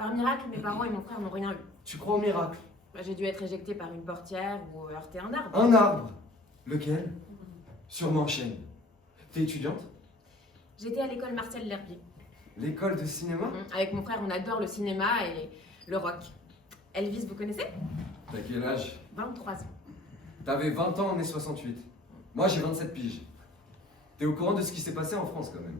Par miracle, mes parents et mon frère n'ont rien eu. Tu crois au miracle? Bah, j'ai dû être éjectée par une portière ou heurter un arbre. Un arbre? Lequel? Sûrement chêne. T'es étudiante? J'étais à l'école Marcel L'Herbier. L'école de cinéma? Avec mon frère, on adore le cinéma et le rock. Elvis, vous connaissez? T'as quel âge? 23 ans. T'avais 20 ans en mai 68. Moi, j'ai 27 piges. T'es au courant de ce qui s'est passé en France, quand même?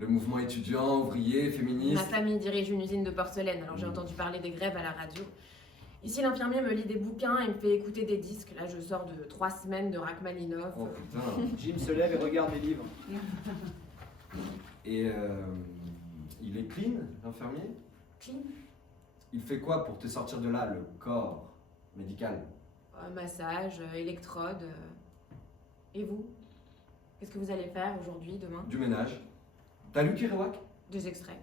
Le mouvement étudiant, ouvrier, Ma féministe. famille dirige une usine de porcelaine, alors j'ai entendu parler des grèves à la radio. Ici, l'infirmier me lit des bouquins et me fait écouter des disques. Là, je sors de 3 semaines de Rachmaninoff. Oh putain. Jim se lève et regarde les livres. Et il est clean, l'infirmier? Clean. Il fait quoi pour te sortir de là, le corps médical? Massage, électrode. Et vous? Qu'est-ce que vous allez faire aujourd'hui, demain? Du ménage. T'as lu Kerouac? Des extraits.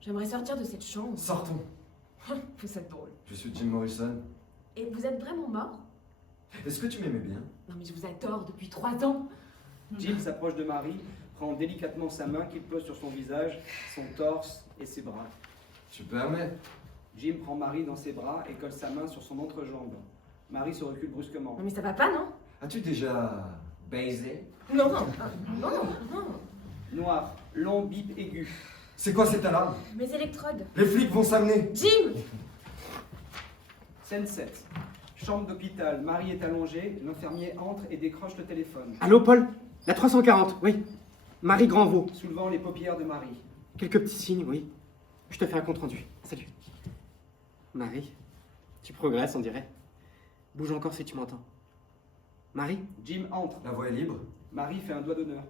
J'aimerais sortir de cette chambre. Sortons. Vous êtes drôle. Je suis Jim Morrison. Et vous êtes vraiment mort? Est-ce que tu m'aimais bien? Non mais je vous adore depuis 3 ans. Jim s'approche de Marie, prend délicatement sa main qu'il pose sur son visage, son torse et ses bras. Tu permets? Jim prend Marie dans ses bras et colle sa main sur son entrejambe. Marie se recule brusquement. Non mais ça va pas, non? As-tu déjà baisé? Non, non, non, non. Noir, long bip aigu. C'est quoi cette alarme? Mes électrodes. Les flics vont s'amener. Jim! Scène 7. Chambre d'hôpital. Marie est allongée, l'infirmier entre et décroche le téléphone, Allô, Paul? La 340, oui. Marie Granvaux. soulevant les paupières de Marie. Quelques petits signes, oui. Je te fais un compte-rendu. Salut. Marie, tu progresses, on dirait. Bouge encore si tu m'entends. Marie? Jim entre. La voie est libre. Marie fait un doigt d'honneur.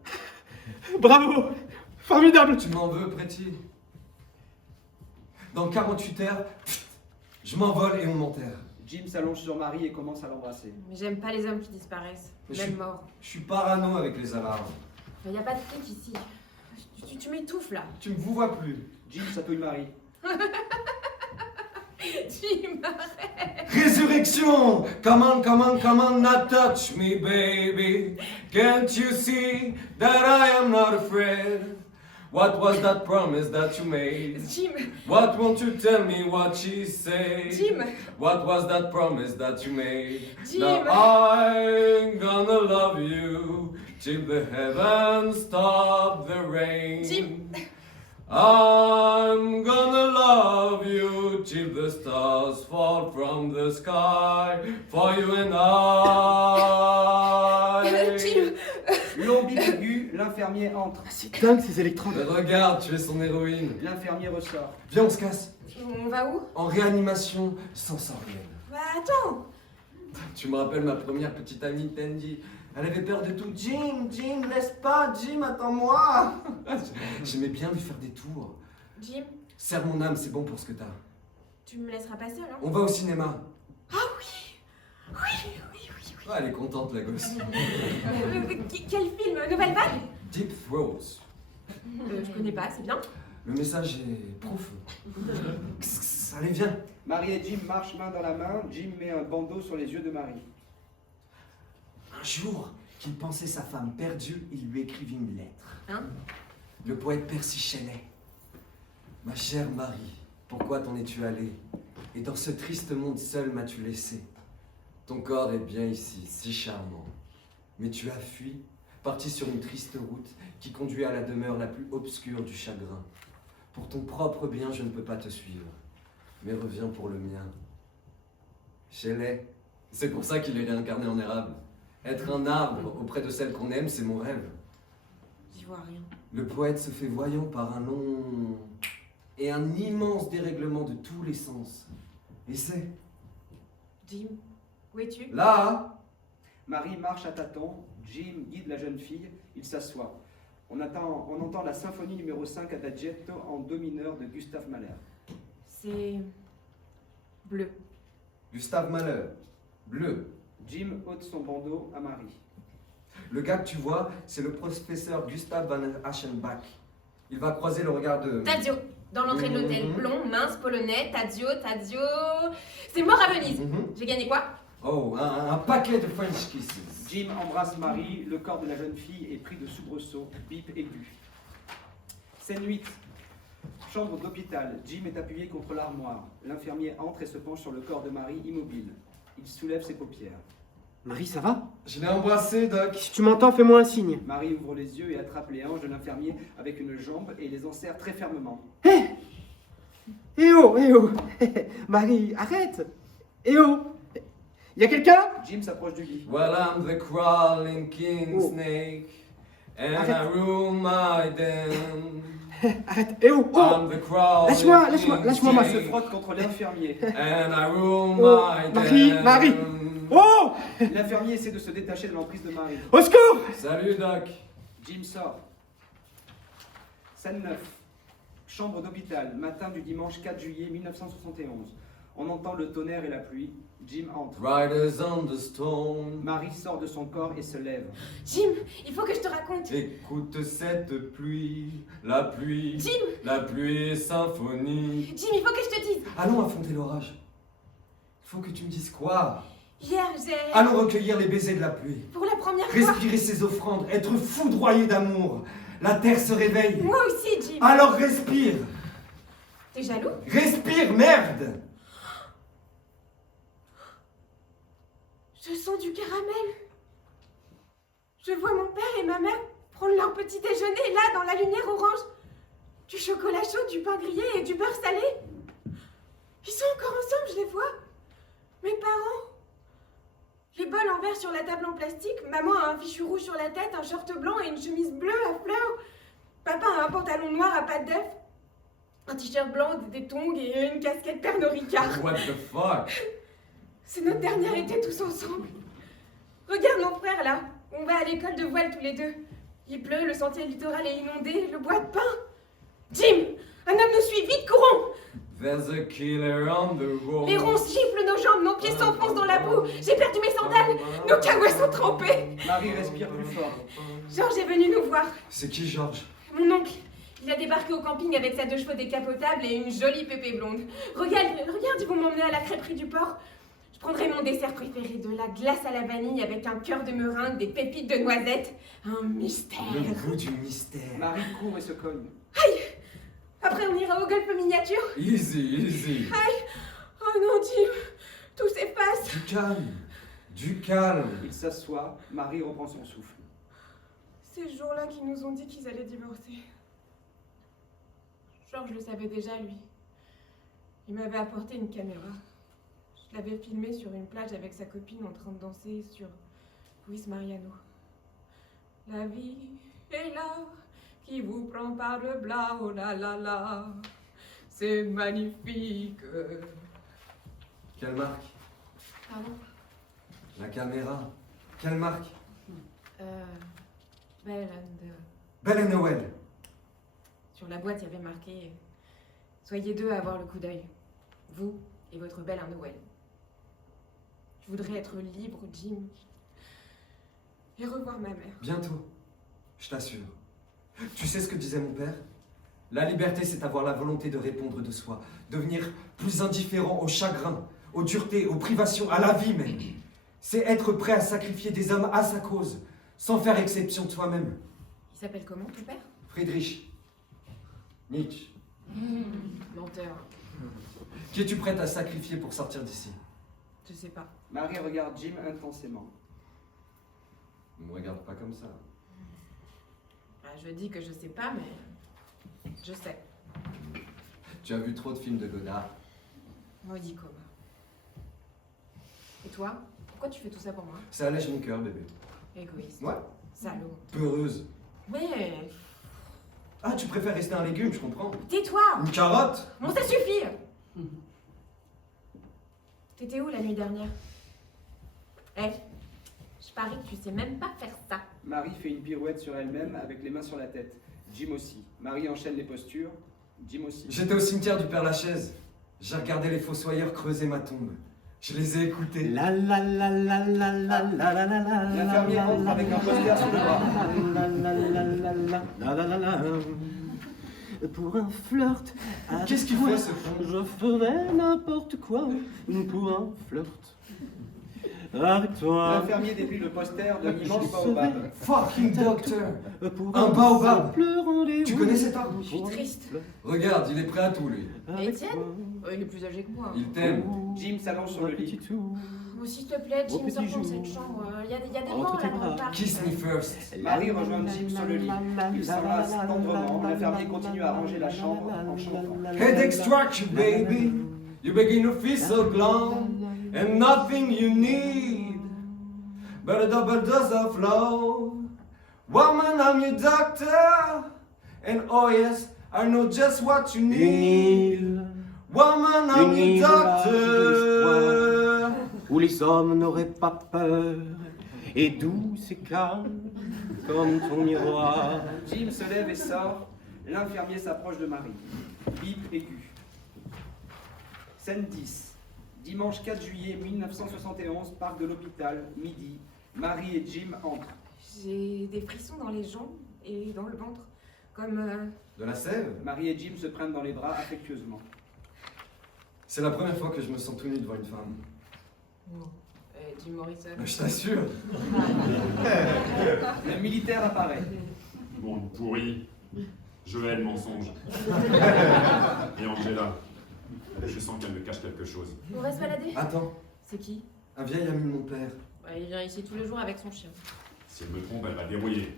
Bravo! Formidable! Tu m'en veux, Pretty? Dans 48 heures, je m'envole et on m'enterre. Jim s'allonge sur Marie et commence à l'embrasser. Mais j'aime pas les hommes qui disparaissent, Mais même morts. Je suis parano avec les alarmes. Mais y a pas de flic ici. Tu m'étouffes là. Tu me vous vois plus. Jim chatouille Marie. Jim! Résurrection! Come on, come on, come on, not touch me, baby. Can't you see that I am not afraid? What was that promise that you made? Jim! What won't you tell me what she said? Jim! What was that promise that you made? Jim. Now I'm gonna love you till the heavens stop the rain. Jim. I'm gonna love you till the stars fall from the sky for you and I. Jim! Long bip aigu, l'infirmier entre. C'est dingue ces électrodes. Mais regarde, tu es son héroïne. L'infirmier ressort. Viens, on se casse. On va où? En réanimation sensorielle. Bah attends! Tu me rappelles ma première petite amie Tandy. Elle avait peur de tout. Jim, Jim, laisse pas, Jim, attends-moi. J'aimais bien lui faire des tours. Jim, Serre mon âme, c'est bon pour ce que t'as. tu me laisseras pas seule, hein? On va au cinéma. Ah oui! Oui, oui, oui, Ah, elle est contente, la gosse. Quel film? Nouvelle Vague? Deep Throats. Je connais pas, c'est bien. Le message est profond. Allez, viens. Marie et Jim marchent main dans la main. Jim met un bandeau sur les yeux de Marie. Un jour qu'il pensait sa femme perdue, il lui écrivit une lettre. Hein? Le poète Percy Shelley. Ma chère Marie, pourquoi t'en es-tu allée? Et dans ce triste monde seul m'as-tu laissé? Ton corps est bien ici, si charmant. Mais tu as fui, parti sur une triste route qui conduit à la demeure la plus obscure du chagrin. Pour ton propre bien, je ne peux pas te suivre, mais reviens pour le mien. Shelley, c'est pour ça qu'il est réincarné en érable. Être un arbre auprès de celle qu'on aime, c'est mon rêve. J'y vois rien. Le poète se fait voyant par un long et un immense dérèglement de tous les sens. Et c'est Jim, où es-tu? là, Marie marche à tâtons. Jim guide la jeune fille. Il s'assoit. On entend la symphonie numéro 5 Adagietto en do mineur de Gustav Mahler. C'est bleu. Gustave Mahler, bleu. Jim ôte son bandeau à Marie. Le gars que tu vois, c'est le professeur Gustav van Aschenbach. Il va croiser le regard de... Tadzio, dans l'entrée de l'hôtel. Blond, mince, polonais, Tadzio. C'est mort à Venise. J'ai gagné quoi? Oh, un paquet de French kisses. Jim embrasse Marie. Le corps de la jeune fille est pris de soubresauts. Bip aigu. Scène 8. Chambre d'hôpital. Jim est appuyé contre l'armoire. L'infirmier entre et se penche sur le corps de Marie immobile. Il soulève ses paupières. Marie, ça va? Je l'ai embrassé, Doc. Si tu m'entends, fais-moi un signe. Marie ouvre les yeux et attrape les hanches de l'infirmier avec une jambe et les enserre très fermement. Hé! Eh oh, eh oh! Marie, arrête! Eh oh! Y a quelqu'un? Jim s'approche du lit. Well, I'm the crawling king Oh. snake, and Arrête. I rule my den. Arrête! Eh oh! Oh! I'm the crawling Lâche-moi, king lâche-moi, Jim ma se snake, frotte contre l'infirmier. and I rule Oh, my Marie, den. Marie. Oh! L'infirmier essaie de se détacher de l'emprise de Marie. Au secours! Salut, Doc. Jim sort. Scène 9. Chambre d'hôpital. Matin du dimanche 4 juillet 1971. On entend le tonnerre et la pluie. Jim entre. Riders on the storm. Marie sort de son corps et se lève. Jim, il faut que je te raconte. Écoute cette pluie, la pluie, Jim, la pluie symphonique. Jim, il faut que je te dise. Allons affronter l'orage. Il faut que tu me dises quoi? Hier, j'ai... Allons recueillir les baisers de la pluie. Pour la première fois... Respirer ses offrandes, être foudroyé d'amour. La terre se réveille. Moi aussi, Jim. Alors respire. T'es jaloux? Respire, merde. Je sens du caramel. Je vois mon père et ma mère prendre leur petit déjeuner là, dans la lumière orange. Du chocolat chaud, du pain grillé et du beurre salé. Ils sont encore ensemble, je les vois. Mes parents. Les bols en verre sur la table en plastique. Maman a un fichu rouge sur la tête, un short blanc et une chemise bleue à fleurs. Papa a un pantalon noir à pattes d'œuf. Un t-shirt blanc, des tongs et une casquette Pernod Ricard. What the fuck? C'est notre dernier été tous ensemble. Regarde mon frère là. On va à l'école de voile tous les deux. Il pleut, le sentier littoral est inondé, le bois de pin. Jim, un homme nous suit, vite, courons! There's a killer on the road. Les ronces giflent nos jambes, nos pieds s'enfoncent dans la boue. J'ai perdu mes sandales, nos caouets sont trempés. Marie respire plus fort. Georges est venu nous voir. C'est qui, Georges? Mon oncle. Il a débarqué au camping avec sa 2 chevaux décapotable et une jolie pépé blonde. Regarde, ils vont m'emmener à la crêperie du port. Je prendrai mon dessert préféré, de la glace à la vanille avec un cœur de meringue, des pépites de noisettes. Un mystère. Le goût du mystère. Marie court et se cogne. Après, on ira au golf miniature. Easy, easy. Oh non, Jim, tout s'efface. Du calme. Du calme. Il s'assoit. Marie reprend son souffle. Ces jours-là qui nous ont dit qu'ils allaient divorcer. Georges le savait déjà, lui. Il m'avait apporté une caméra. Je l'avais filmé sur une plage avec sa copine en train de danser sur Luis Mariano. La vie est là, qui vous prend par le blas, oh là là là. C'est magnifique. Quelle marque? Pardon? La caméra. Quelle marque? Belle and... Belle Noël. Sur la boîte, il y avait marqué « Soyez deux à avoir le coup d'œil, vous et votre belle à Noël. » Je voudrais être libre, Jim, et revoir ma mère. Bientôt. Je t'assure. Tu sais ce que disait mon père? La liberté, c'est avoir la volonté de répondre de soi, devenir plus indifférent au chagrin, aux duretés, aux privations, à la vie même. C'est être prêt à sacrifier des hommes à sa cause, sans faire exception de soi-même. Il s'appelle comment, ton père? Friedrich Nietzsche. Menteur. Qui es-tu prête à sacrifier pour sortir d'ici? Je sais pas. Marie regarde Jim intensément. Ne me regarde pas comme ça. Je dis que je sais pas, mais je sais. Tu as vu trop de films de Godard. Maudit coma. Et toi? Pourquoi tu fais tout ça pour moi? Ça allège mon cœur, bébé. Égoïste. Ouais. Salaud. Peureuse. Mais... Ah, tu préfères rester un légume, je comprends. Tais-toi! Une carotte? Bon, ça suffit! T'étais où la nuit dernière? Je parie que tu sais même pas faire ça. Marie fait une pirouette sur elle-même avec les mains sur la tête. Jim aussi. Marie enchaîne les postures. Jim aussi. J'étais au cimetière du Père-Lachaise. J'ai regardé les fossoyeurs creuser ma tombe. Je les ai écoutés. La la la la la la la la la la. L'infirmier entre avec un poster sur le bras. La la la la la la la. Pour un flirt. Qu'est-ce qu'il fait, ce con? Je ferais n'importe quoi pour un flirt. avec toi. L'infirmier déplie le poster de l'immense baobab. Fucking doctor! Pour Un baobab. simple rendez-vous. Tu connais cet arbre? Je suis triste. Regarde, il est prêt à tout, lui. Avec Étienne toi. Il est plus âgé que moi. Il t'aime. Jim s'allonge sur le lit. Petit tour. Oh, s'il te plaît, Au Jim, petit sors de jour. cette chambre. Il y a des Entre morts tes là dans bras. le parc. Kiss me first. Marie rejoint Jim sur le lit. Ils s'enlacent tendrement. L'infirmier continue à ranger la chambre en chantant. Head extraction, baby. You begin to feel so glum, and nothing you need but a double dose of love. Woman, I'm your doctor, and oh yes, I know just what you Une need. île Woman, I'm Une your île doctor. où les hommes n'auraient pas peur, et douce et calme comme ton miroir. Jim se lève et sort. L'infirmier s'approche de Marie. Bip aigu. Scène 10. Dimanche 4 juillet 1971, parc de l'hôpital, midi. Marie et Jim entrent. J'ai des frissons dans les jambes et dans le ventre. Comme. De la sève? Marie et Jim se prennent dans les bras affectueusement. C'est la première fois que je me sens tout nu devant une femme. Non. Jim Morrison. Je t'assure. Le militaire apparaît. Monde pourri. Joël, mensonge. Et Angela. Je sens qu'elle me cache quelque chose. On va se balader. Attends, C'est qui? un vieil ami de mon père. Il vient ici tous les jours avec son chien. Si elle me trompe, elle va dérouiller.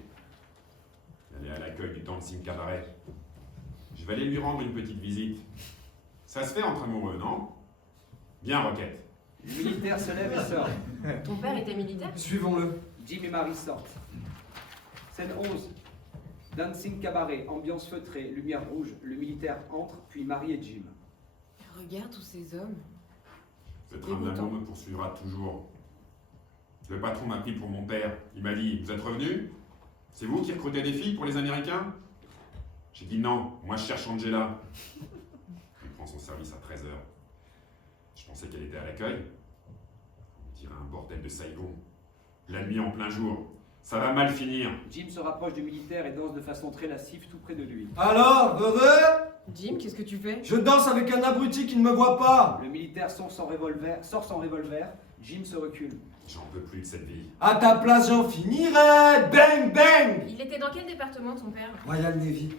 Elle est à l'accueil du Dancing Cabaret. Je vais aller lui rendre une petite visite. Ça se fait entre amoureux, non? Bien, Roquette. Le militaire se lève et sort. Ton père était militaire? Suivons-le. Jim et Marie sortent. Scène 11. Dancing cabaret, ambiance feutrée, lumière rouge. Le militaire entre, puis Marie et Jim. Regarde tous ces hommes. Ce train d'amour me poursuivra toujours. Le patron m'a pris pour mon père. Il m'a dit, vous êtes revenu? C'est vous qui recrutez des filles pour les Américains? J'ai dit non, moi je cherche Angela. Il prend son service à 13h. Je pensais qu'elle était à l'accueil. On dirait un bordel de Saigon. La nuit en plein jour. Ça va mal finir. Jim se rapproche du militaire et danse de façon très lascive tout près de lui. Alors, heureux? Jim, qu'est-ce que tu fais? Je danse avec un abruti qui ne me voit pas. Le militaire sort son revolver. Jim se recule. J'en peux plus de cette vie. À ta place, j'en finirai. Bang, bang. Il était dans quel département, ton père? Royal Navy.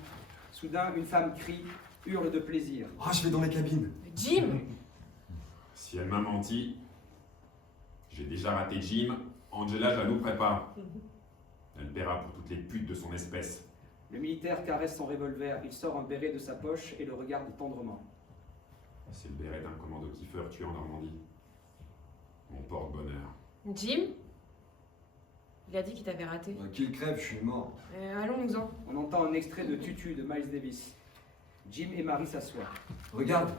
Soudain, une femme crie, hurle de plaisir. Oh, je vais dans les cabines. Jim! Si elle m'a menti, j'ai déjà raté Jim, Angela, je la louperai pas. Elle paiera pour toutes les putes de son espèce. Le militaire caresse son revolver. Il sort un béret de sa poche et le regarde tendrement. C'est le béret d'un commando Kiefer tué en Normandie. Mon porte-bonheur. Jim? Il a dit qu'il t'avait raté. Qu'il crève, je suis mort. Allons-nous-en. On entend un extrait de Tutu de Miles Davis. Jim et Marie s'assoient. Regarde.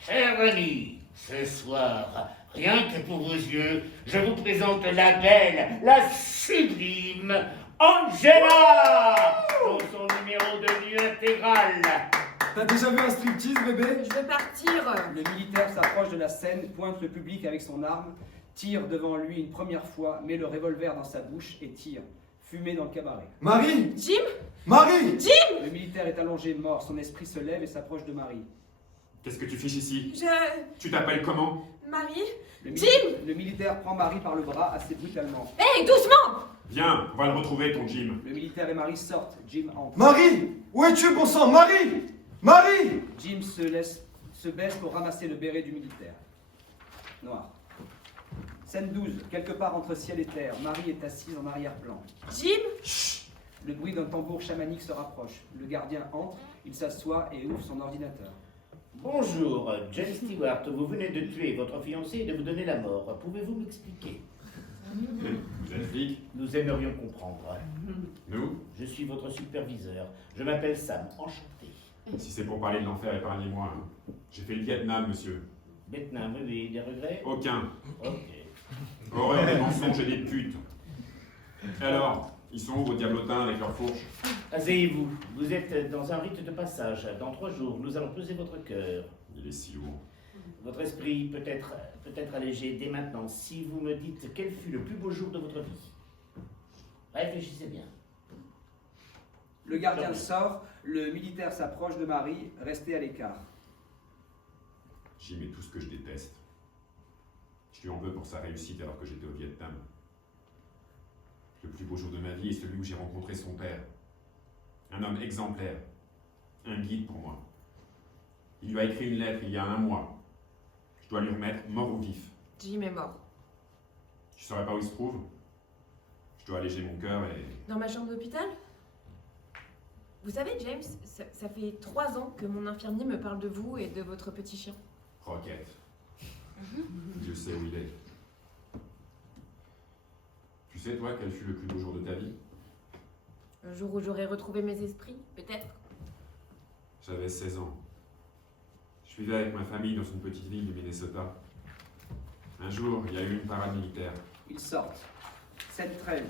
Chers amis, ce soir, rien que pour vos yeux, je vous présente la belle, la sublime Angela dans son numéro de nu intégral. T'as déjà vu un striptease, bébé? Je vais partir. Le militaire s'approche de la scène, pointe le public avec son arme, tire devant lui une première fois, met le revolver dans sa bouche et tire. Fumée dans le cabaret. Marie! Jim? Marie! Le militaire est allongé, mort. Son esprit se lève et s'approche de Marie. Qu'est-ce que tu fiches ici? Je... Tu t'appelles comment? Marie? Le militaire prend Marie par le bras assez brutalement. Hé, doucement! Viens, on va le retrouver, ton Jim. Le militaire et Marie sortent. Jim entre. Marie! Où es-tu, bon sang? Marie! Marie! Jim se baisse pour ramasser le béret du militaire. Noir. Scène 12. Quelque part entre ciel et terre, Marie est assise en arrière-plan. Jim? Le bruit d'un tambour chamanique se rapproche. Le gardien entre, il s'assoit et ouvre son ordinateur. Bonjour, John Stewart, vous venez de tuer votre fiancé et de vous donner la mort. Pouvez-vous m'expliquer? Vous êtes flic? Nous aimerions comprendre. Nous? Je suis votre superviseur. Je m'appelle Sam, enchanté. Si c'est pour parler de l'enfer, épargnez-moi. Hein. J'ai fait le Vietnam, monsieur. Vietnam, oui, des regrets? Aucun. Ok. Horreur des mensonges et des putes. Et alors, ils sont où vos diablotins avec leurs fourches? Asseyez-vous. Vous êtes dans un rite de passage. Dans 3 jours, nous allons peser votre cœur. Il est si lourd. Votre esprit peut être allégé dès maintenant si vous me dites quel fut le plus beau jour de votre vie. Réfléchissez bien. Le gardien sort, le militaire s'approche de Marie, restée à l'écart. Jim est tout ce que je déteste. Je lui en veux pour sa réussite alors que j'étais au Vietnam. Le plus beau jour de ma vie est celui où j'ai rencontré son père. Un homme exemplaire. Un guide pour moi. Il lui a écrit une lettre il y a 1 mois. Je dois lui remettre mort ou vif. Jim est mort. Tu saurais pas où il se trouve? Je dois alléger mon cœur et... Dans ma chambre d'hôpital? Vous savez, James, ça fait 3 ans que mon infirmier me parle de vous et de votre petit chien. Rocket. Dieu sait où il est. Tu sais, toi, quel fut le plus beau jour de ta vie? Le jour où j'aurai retrouvé mes esprits, peut-être. J'avais 16 ans. Je vivais avec ma famille dans une petite ville du Minnesota. Un jour, il y a eu une parade militaire. Ils sortent. Scène 13.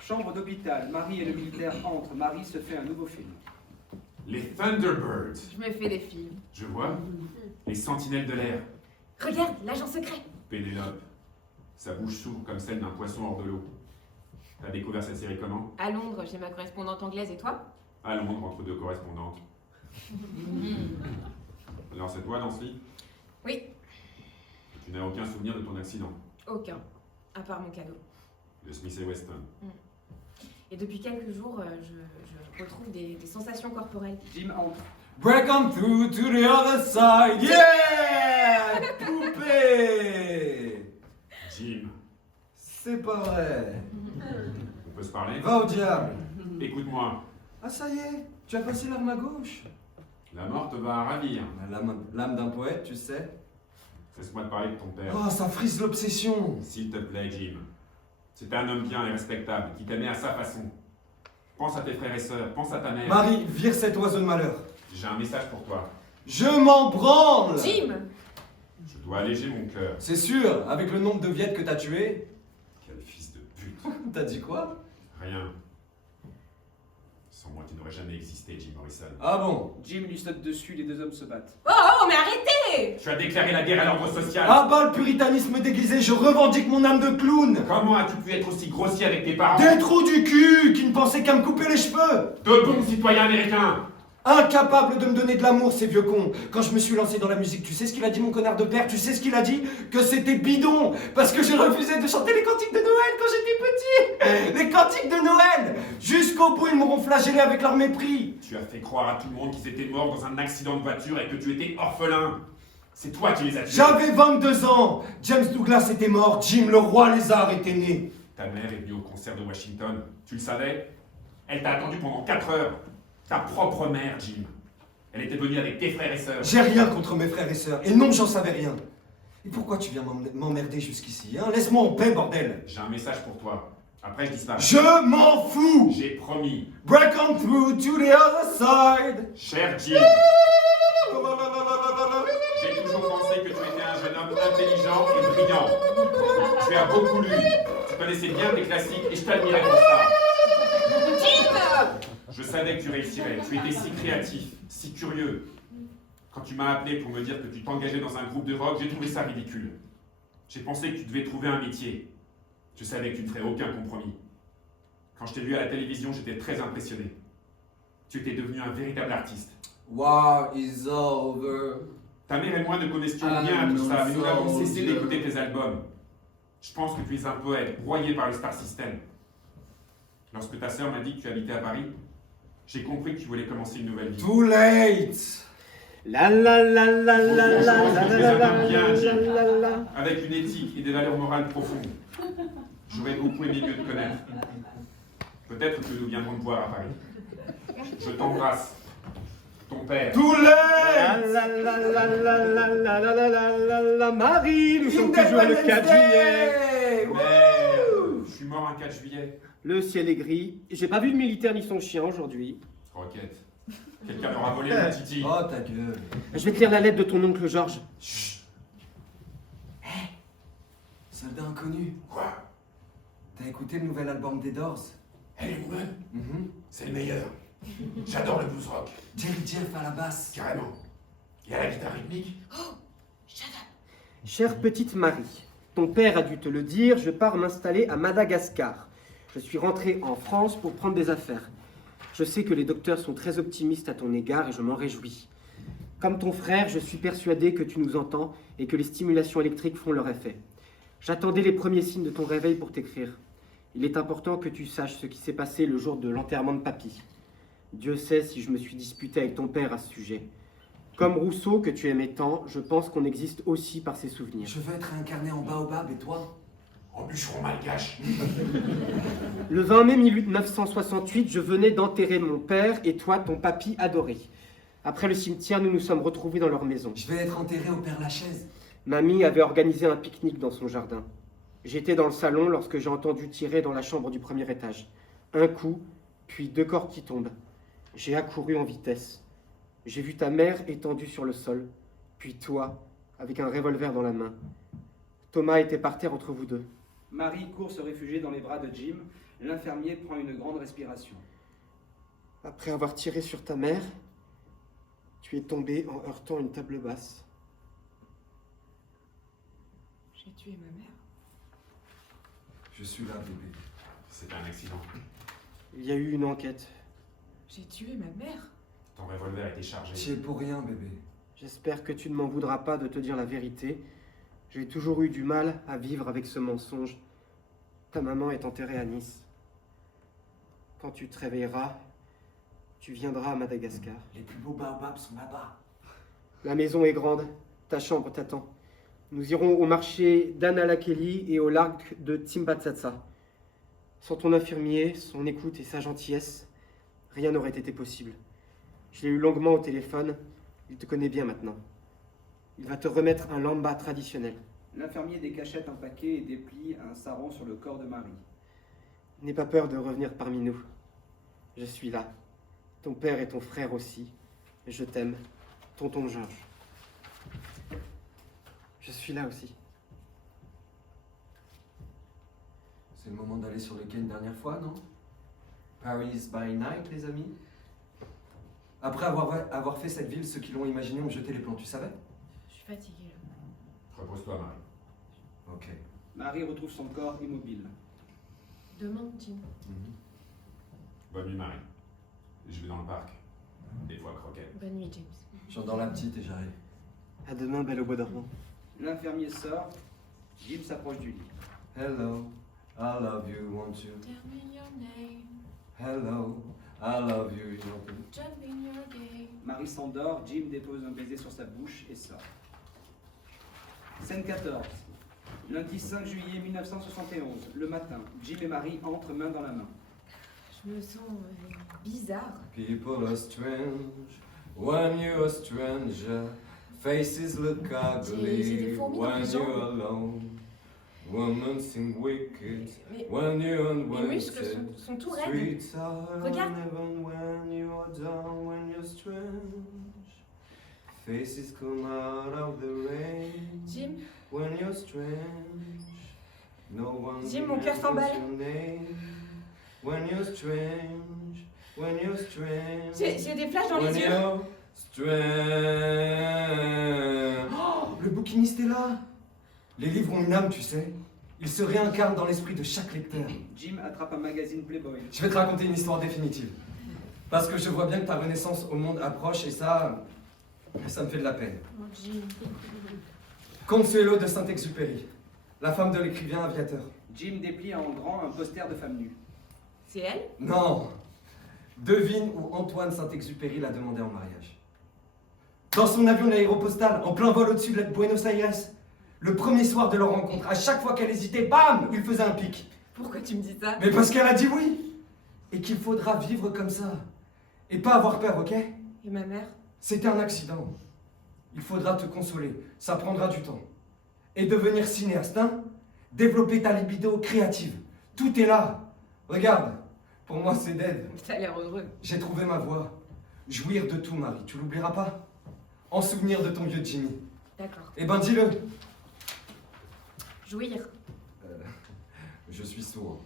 Chambre d'hôpital. Marie et le militaire entrent. Marie se fait un nouveau film. Les Thunderbirds. Je me fais des films. Je vois. Les sentinelles de l'air. Regarde, l'agent secret. Pénélope. Sa bouche s'ouvre comme celle d'un poisson hors de l'eau. T'as découvert cette série comment? À Londres, j'ai ma correspondante anglaise et toi? À Londres, entre 2 correspondantes. Alors c'est toi dans ce lit? Oui, Tu n'as aucun souvenir de ton accident. aucun. À part mon cadeau. Le Smith & Weston. Et depuis quelques jours, je retrouve des sensations corporelles. Jim entre. Break on through to the other side. Yeah! Poupée! Jim, C'est pas vrai. on peut se parler? Va au diable. Écoute-moi, Ah ça y est, tu as passé l'arme à gauche. la mort te va ravir. L'âme d'un poète, tu sais. Laisse-moi te parler de ton père. Oh, ça frise l'obsession. S'il te plaît, Jim. C'était un homme bien et respectable, qui t'aimait à sa façon. Pense à tes frères et sœurs, pense à ta mère. Marie, vire cet oiseau de malheur. J'ai un message pour toi. Je m'en branle. Jim! Je dois alléger mon cœur. C'est sûr, avec le nombre de Viettes que t'as tués. Quel fils de pute. T'as dit quoi? Rien. Sans moi, tu n'aurais jamais existé, Jim Morrison. Ah bon? Jim lui saute dessus, les 2 hommes se battent. Oh, mais arrêtez! Tu as déclaré la guerre à l'ordre social. Ah bah le puritanisme déguisé, je revendique mon âme de clown. Comment as-tu pu être aussi grossier avec tes parents? Des trous du cul qui ne pensaient qu'à me couper les cheveux. De bons citoyens américains. Incapable de me donner de l'amour, ces vieux cons. Quand je me suis lancé dans la musique, tu sais ce qu'il a dit, mon connard de père? Tu sais ce qu'il a dit? Que c'était bidon, parce que j'ai refusé de chanter les cantiques de Noël quand j'étais petit. Les cantiques de Noël. Jusqu'au bout, ils m'auront flagellé avec leur mépris. Tu as fait croire à tout le monde qu'ils étaient morts dans un accident de voiture et que tu étais orphelin. C'est toi qui les as tués. J'avais 22 ans. James Douglas était mort. Jim, le roi lézard, était né. Ta mère est venue au concert de Washington. Tu le savais? Elle t'a attendu pendant 4 heures. Ta propre mère, Jim. Elle était venue avec tes frères et sœurs. J'ai rien contre mes frères et sœurs. Et non, j'en savais rien. Et pourquoi tu viens m'emmerder jusqu'ici, hein? Laisse-moi en paix, bordel. J'ai un message pour toi. Après, je disparais. Je m'en fous. J'ai promis. Break on through to the other side. Cher Jim, j'ai toujours pensé que tu étais un jeune homme intelligent et brillant. Tu as beaucoup lu. Tu connaissais bien tes classiques et je t'admirais pour ça. Je savais que tu réussirais. Tu étais si créatif, si curieux. Quand tu m'as appelé pour me dire que tu t'engageais dans un groupe de rock, j'ai trouvé ça ridicule. J'ai pensé que tu devais trouver un métier. Je savais que tu ne ferais aucun compromis. Quand je t'ai vu à la télévision, j'étais très impressionné. Tu étais devenu un véritable artiste. War is over. Ta mère et moi ne connaissions rien à tout ça, mais nous n'avons cessé d'écouter tes albums. Je pense que tu es un poète broyé par le Star System. Lorsque ta sœur m'a dit que tu habitais à Paris, j'ai compris que tu voulais commencer une nouvelle vie. Too late. La la la la la la la Je pense que tu es la un homme bien, la Jim, la la. avec une éthique et des valeurs morales profondes. J'aurais beaucoup aimé mieux te connaître. Peut-être que nous viendrons te voir à Paris. Je t'embrasse. Ton père. Too La late. la la la la la la la la la la la Marie, nous sommes toujours le 4 juillet. Mais je suis mort un 4 juillet. Le ciel est gris. J'ai pas vu le militaire ni son chien aujourd'hui. Roquette. Quelqu'un leur a volé mon titi. Oh ta gueule. Je vais te lire la lettre de ton oncle Georges. Chut. Hé. Soldat inconnu. Quoi? T'as écouté le nouvel album des Doors? Hey Woman, Mhm. c'est le meilleur. J'adore le blues rock. Jerry Jeff à la basse. Carrément. Et à la guitare rythmique? Chère petite Marie, ton père a dû te le dire, je pars m'installer à Madagascar. Je suis rentré en France pour prendre des affaires. Je sais que les docteurs sont très optimistes à ton égard et je m'en réjouis. Comme ton frère, je suis persuadé que tu nous entends et que les stimulations électriques font leur effet. J'attendais les premiers signes de ton réveil pour t'écrire. Il est important que tu saches ce qui s'est passé le jour de l'enterrement de papy. Dieu sait si je me suis disputé avec ton père à ce sujet. Comme Rousseau, que tu aimais tant, je pense qu'on existe aussi par ses souvenirs. Je veux être réincarné en baobab, et toi? En bûcheron malgache. Le 20 mai 1968, je venais d'enterrer mon père et toi, ton papy adoré. Après le cimetière, nous nous sommes retrouvés dans leur maison. Je vais être enterré au Père-Lachaise. Mamie avait organisé un pique-nique dans son jardin. J'étais dans le salon lorsque j'ai entendu tirer dans la chambre du premier étage. Un coup, puis 2 corps qui tombent. J'ai accouru en vitesse. J'ai vu ta mère étendue sur le sol, puis toi, avec un revolver dans la main. Thomas était par terre entre vous deux. Marie court se réfugier dans les bras de Jim. L'infirmier prend une grande respiration. Après avoir tiré sur ta mère, tu es tombé en heurtant une table basse. J'ai tué ma mère. Je suis là, bébé. C'est un accident. Il y a eu une enquête. J'ai tué ma mère. Ton revolver était chargé. J'y es pour rien, bébé. J'espère que tu ne m'en voudras pas de te dire la vérité. J'ai toujours eu du mal à vivre avec ce mensonge. Ta maman est enterrée à Nice. Quand tu te réveilleras, tu viendras à Madagascar. Les plus beaux baobabs sont là-bas. La maison est grande, ta chambre t'attend. Nous irons au marché d'Analakeli et au lac de Timbatsatsa. Sans ton infirmier, son écoute et sa gentillesse, rien n'aurait été possible. Je l'ai eu longuement au téléphone, il te connaît bien maintenant. Il va te remettre un lamba traditionnel. L'infirmier décachette un paquet et déplie un sarrau sur le corps de Marie. N'aie pas peur de revenir parmi nous. Je suis là. Ton père et ton frère aussi. Je t'aime. Tonton Georges. Je suis là aussi. C'est le moment d'aller sur le quai une dernière fois, non? Paris by night, les amis. Après avoir fait cette ville, ceux qui l'ont imaginé ont jeté les plans, tu savais? Je suis fatiguée là. Repose-toi, Marie. Ok. Marie retrouve son corps immobile. Demain, Jim. Bonne nuit, Marie. Je vais dans le parc. Des fois croquette. Bonne nuit, James. J'endors la petite et j'arrive. À demain, belle au bois dormant. L'infirmier sort. Jim s'approche du lit. Hello, I love you, won't you? Tell me your name. Hello, I love you, won't you? Jump in your game. Marie s'endort. Jim dépose un baiser sur sa bouche et sort. Scène 14. Lundi 5 juillet 1971. Le matin. Jim et Marie entrent main dans la main. Je me sens bizarre. People are strange when you're a stranger. Faces look J'ai des ugly fourmis dans when les you're jambes. alone. Women seem wicked Mais when you're mes muscles unwanted. sont tout raides. Sweets are Regarde. even when you're down, when you're strange. Faces come out of the rain Jim, when you're strange. No one Jim, mon cœur remembers s'emballe. your name. When you're strange, when you're strange. j'ai des flashs dans when les yeux. you're strange. Oh, le bouquiniste est là. Les livres ont une âme, tu sais. Ils se réincarnent dans l'esprit de chaque lecteur. Jim attrape un magazine Playboy. Je vais te raconter une histoire définitive. Parce que je vois bien que ta renaissance au monde approche et ça me fait de la peine. Oh, Jim. Consuelo de Saint-Exupéry, la femme de l'écrivain aviateur. Jim déplie en grand un poster de femme nue. C'est elle? Non. Devine où Antoine Saint-Exupéry l'a demandé en mariage. Dans son avion de l'aéropostale, en plein vol au-dessus de Buenos Aires. Le premier soir de leur rencontre, à chaque fois qu'elle hésitait, bam, il faisait un pic. Pourquoi tu me dis ça? Mais parce qu'elle a dit oui. Et qu'il faudra vivre comme ça. Et pas avoir peur, ok? Et ma mère? C'était un accident. Il faudra te consoler. Ça prendra du temps. Et devenir cinéaste, hein? Développer ta libido créative. Tout est là. Regarde. Pour moi, c'est dead. T'as l'air heureux. J'ai trouvé ma voie. Jouir de tout, Marie. Tu l'oublieras pas? En souvenir de ton vieux Jimmy. D'accord. Eh ben, dis-le. Jouir. Je suis sourd.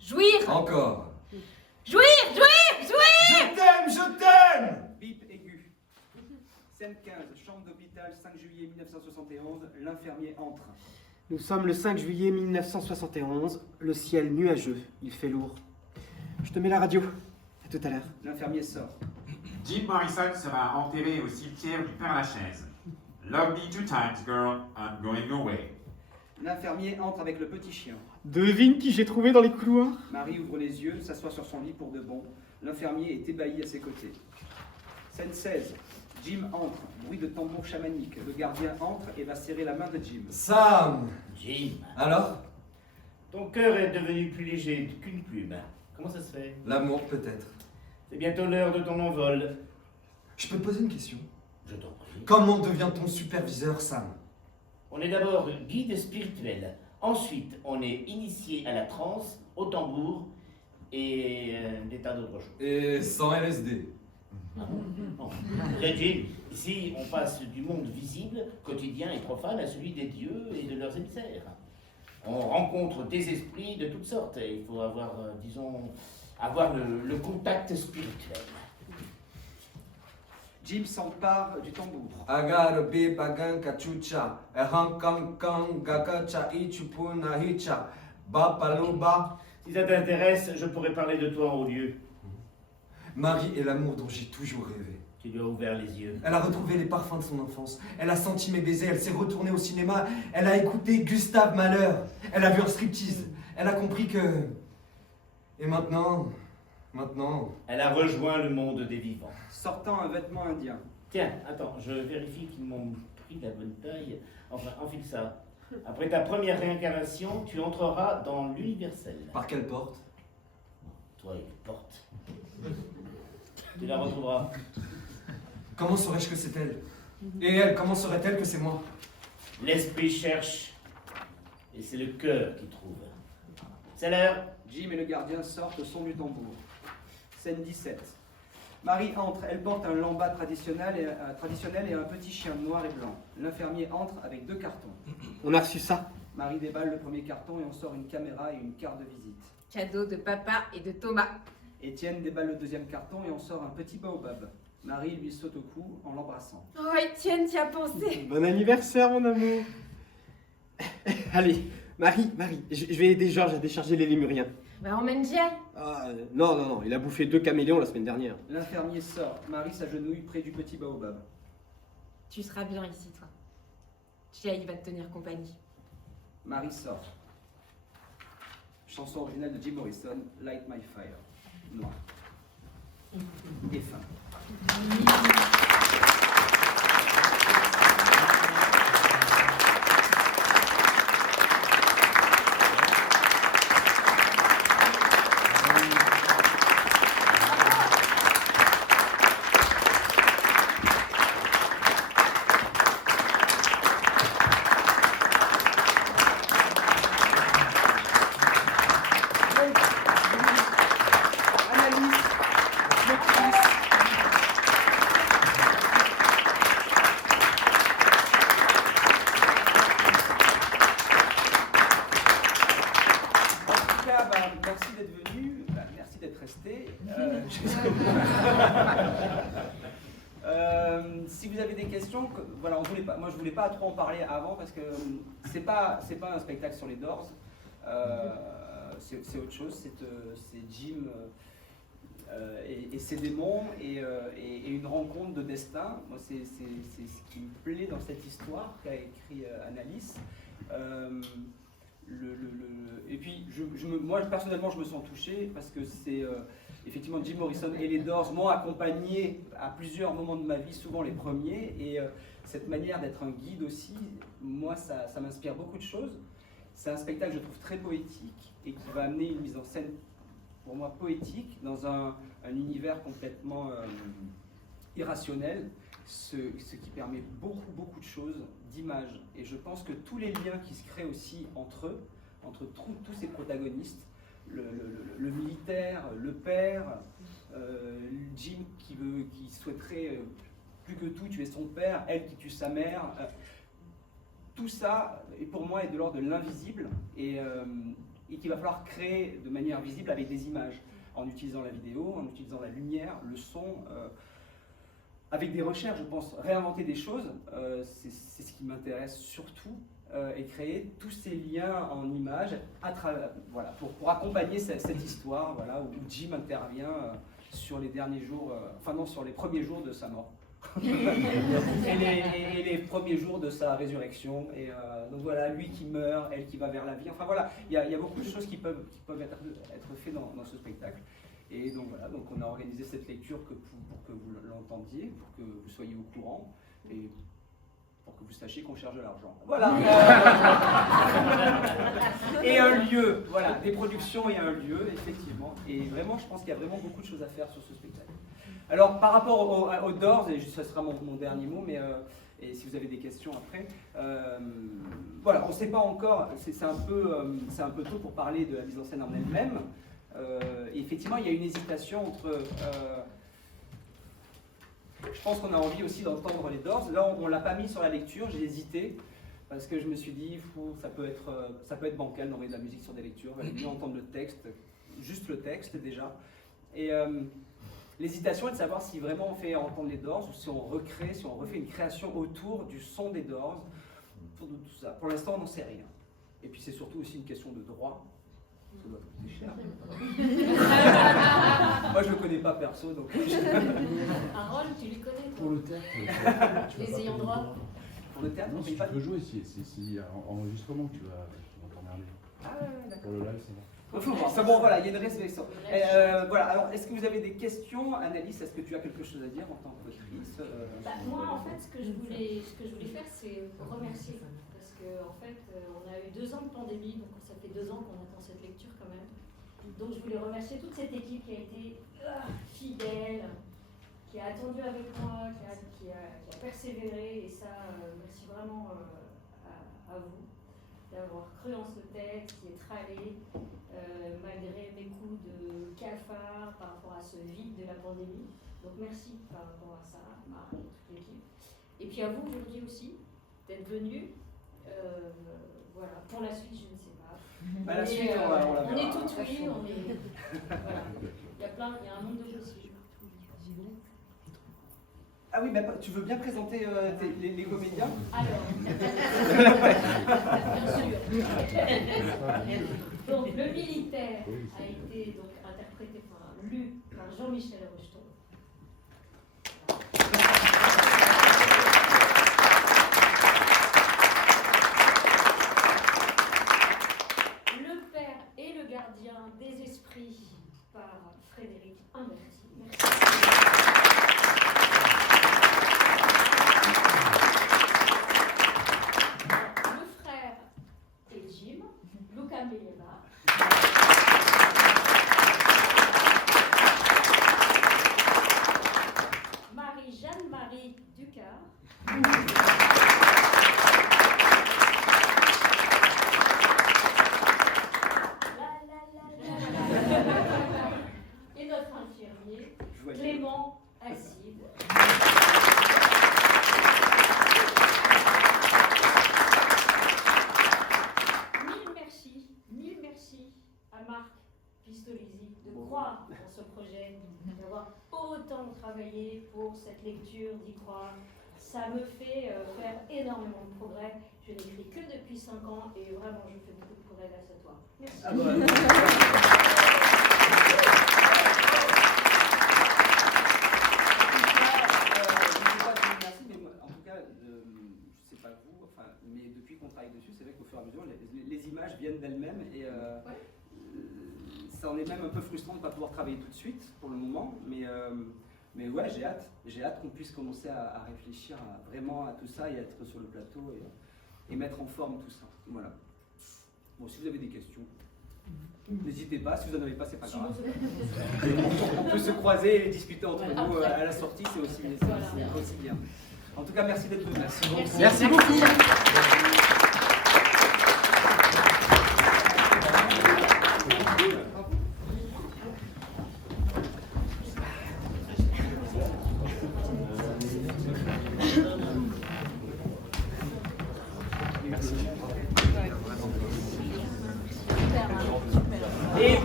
Jouir! Encore. Jouir! Jouir! Jouir! Je t'aime! Bip aigu. Scène 15. Chambre d'hôpital, 5 juillet 1971. L'infirmier entre. Nous sommes le 5 juillet 1971, le ciel nuageux, il fait lourd. Je te mets la radio. À tout à l'heure. L'infirmier sort. Jim Morrison sera enterré au cimetière du Père-Lachaise. Love me 2 times, girl, I'm going away. L'infirmier entre avec le petit chien. Devine qui j'ai trouvé dans les couloirs? Marie ouvre les yeux, s'assoit sur son lit pour de bon. L'infirmier est ébahi à ses côtés. Scène 16. Jim entre, bruit de tambour chamanique. Le gardien entre et va serrer la main de Jim. Sam! Jim, Alors? ton cœur est devenu plus léger qu'une plume. Comment ça se fait? L'amour, peut-être. C'est bientôt l'heure de ton envol. Je peux te poser une question? Je t'en prie. Comment devient-on superviseur, Sam? On est d'abord guide spirituel. Ensuite, on est initié à la transe, au tambour et des tas d'autres choses. Et sans LSD. Bon. Jim, ici, on passe du monde visible, quotidien et profane à celui des dieux et de leurs émissaires. On rencontre des esprits de toutes sortes et il faut avoir, avoir le contact spirituel. Jim s'empare du tambour. Agar be bagan kachucha, kang kang gagacha ichupuna hicha, ba paluba. Si ça t'intéresse, je pourrais parler de toi en haut lieu. Marie est l'amour dont j'ai toujours rêvé. Tu lui as ouvert les yeux. Elle a retrouvé les parfums de son enfance. Elle a senti mes baisers. Elle s'est retournée au cinéma. Elle a écouté Gustave Mahler. Elle a vu un striptease. Elle a compris que... Et maintenant... Elle a rejoint le monde des vivants. Sortant un vêtement indien. Tiens, attends, je vérifie qu'ils m'ont pris la bonne taille. Enfin, enfile ça. Après ta première réincarnation, tu entreras dans l'universel. Par quelle porte? Toi et les portes. Tu la retrouveras. Comment saurais-je que c'est elle? Et elle, comment saurait-elle que c'est moi? L'esprit cherche, et c'est le cœur qui trouve. C'est l'heure. Jim et le gardien sortent au son du tambour. Scène 17. Marie entre, elle porte un lambas traditionnel et un petit chien noir et blanc. L'infirmier entre avec 2 cartons. On a reçu ça. Marie déballe le premier carton et en sort une caméra et une carte de visite. Cadeau de papa et de Thomas. Étienne déballe le deuxième carton et en sort un petit baobab. Marie lui saute au cou en l'embrassant. Oh, Étienne, t'y as pensé. Bon anniversaire, mon amour. Allez, Marie, je vais aider Georges à décharger les lémuriens. Bah, emmène Jay. Ah, non, il a bouffé 2 caméléons la semaine dernière. L'infirmier sort. Marie s'agenouille près du petit baobab. Tu seras bien ici, toi. Jay va te tenir compagnie. Marie sort. Chanson originale de Jim Morrison, Light My Fire. Noir. Et fin. Merci d'être venu, merci d'être resté. Si vous avez des questions, voilà, moi je voulais pas trop en parler avant parce que c'est pas un spectacle sur les Doors, c'est autre chose, c'est Jim et ses démons et une rencontre de destin. Moi c'est ce qui me plaît dans cette histoire qu'a écrit Annalise. Et puis, moi personnellement, je me sens touché parce que c'est effectivement Jim Morrison et les Doors m'ont accompagné à plusieurs moments de ma vie, souvent les premiers, et cette manière d'être un guide aussi, moi, ça m'inspire beaucoup de choses. C'est un spectacle, je trouve, très poétique et qui va amener une mise en scène, pour moi, poétique, dans un univers complètement irrationnel, ce qui permet beaucoup de choses, d'images. Et je pense que tous les liens qui se créent aussi entre eux, entre tous ces protagonistes, le militaire, le père, Jim qui souhaiterait plus que tout tuer son père, elle qui tue sa mère, tout ça, et pour moi, est de l'ordre de l'invisible et qu'il va falloir créer de manière visible avec des images, en utilisant la vidéo, en utilisant la lumière, le son, avec des recherches, je pense, réinventer des choses, c'est ce qui m'intéresse surtout, et créer tous ces liens en images voilà, pour accompagner cette histoire, voilà, où Jim intervient sur les derniers jours, sur les premiers jours de sa mort. et les premiers jours de sa résurrection. Et donc voilà, lui qui meurt, elle qui va vers la vie. Enfin voilà, il y a beaucoup de choses qui peuvent être faites dans ce spectacle. Et donc voilà, donc on a organisé cette lecture pour que vous l'entendiez, pour que vous soyez au courant et pour que vous sachiez qu'on cherche de l'argent. Voilà. Et un lieu, voilà, des productions et un lieu, effectivement. Et vraiment, je pense qu'il y a vraiment beaucoup de choses à faire sur ce spectacle. Alors, par rapport aux Doors, et ce sera mon dernier mot, mais et si vous avez des questions après, voilà, on ne sait pas encore, c'est un peu tôt pour parler de la mise en scène en elle-même. Et effectivement, il y a une hésitation entre... je pense qu'on a envie aussi d'entendre les Doors. Là, on ne l'a pas mis sur la lecture, j'ai hésité, parce que je me suis dit, ça peut être bancal d'envoyer de la musique sur des lectures, il vaut mieux entendre le texte, juste le texte déjà. Et l'hésitation est de savoir si vraiment on fait entendre les Doors, ou si on refait une création autour du son des Doors, autour de tout ça. Pour l'instant, on n'en sait rien. Et puis c'est surtout aussi une question de droit. Ça doit coûter cher. Moi, je ne le connais pas perso, donc... Harold, tu les connais toi? Pour le théâtre, Les ayants droit. Pour le théâtre, non, on si paye tu pas peux jouer, si enregistrement, tu vas t'emmerder. Ah ouais, d'accord. Pour le live, c'est bon. Enfin bon, voilà, il y a une restriction. Voilà, alors, est-ce que vous avez des questions? Annalise, est-ce que tu as quelque chose à dire en tant qu'autrice? Moi, en fait, ce que je voulais faire, c'est remercier. Parce qu'en fait, on a eu 2 ans de pandémie, donc ça fait 2 ans qu'on attend cette lecture quand même. Donc je voulais remercier toute cette équipe qui a été fidèle, qui a attendu avec moi, qui a persévéré. Et ça, merci vraiment à vous d'avoir cru en ce texte, qui est tralé, malgré mes coups de cafard par rapport à ce vide de la pandémie. Donc merci par rapport à ça, Marc et toute l'équipe. Et puis à vous aujourd'hui aussi, d'être venus. Voilà, pour la suite, je ne sais pas. Bah, la suite, on la on est verra. tout oui, on est. Voilà. Il y a un monde de possibles. Ah oui, mais tu veux bien présenter les comédiens? Alors, bien sûr. Donc, le militaire a été donc interprété, lu par Jean-Michel Rocheton. Le père et le gardien des esprits par Frédéric Humberti. Merci. Le frère et Jim, Luca Meleva. Marie-Jeanne-Marie Ducard. Et notre infirmier, Clément Acide. Mille merci à Marc Pistolesi de croire dans ce projet, d'avoir autant travaillé pour cette lecture, d'y croire. Ça me fait faire énormément de progrès. Je n'écris que depuis 5 ans et vraiment je fais beaucoup de progrès grâce à toi. Merci. Ah bah, merci, mais en tout cas, je sais pas vous, mais depuis qu'on travaille dessus, c'est vrai qu'au fur et à mesure, les images viennent d'elles-mêmes et ça en est même un peu frustrant de ne pas pouvoir travailler tout de suite pour le moment, mais ouais, j'ai hâte qu'on puisse commencer à réfléchir vraiment à tout ça et être sur le plateau et mettre en forme tout ça. Voilà. Bon, si vous avez des questions, n'hésitez pas. Si vous n'en avez pas, c'est pas grave. On peut se croiser et discuter entre nous à la sortie, c'est aussi bien. En tout cas, merci d'être venu. Merci beaucoup.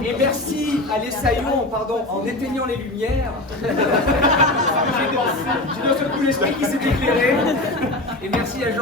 Et merci à l'Essaillon, pardon, en éteignant les lumières. J'ai d'un seul coup l'esprit qui s'est éclairé.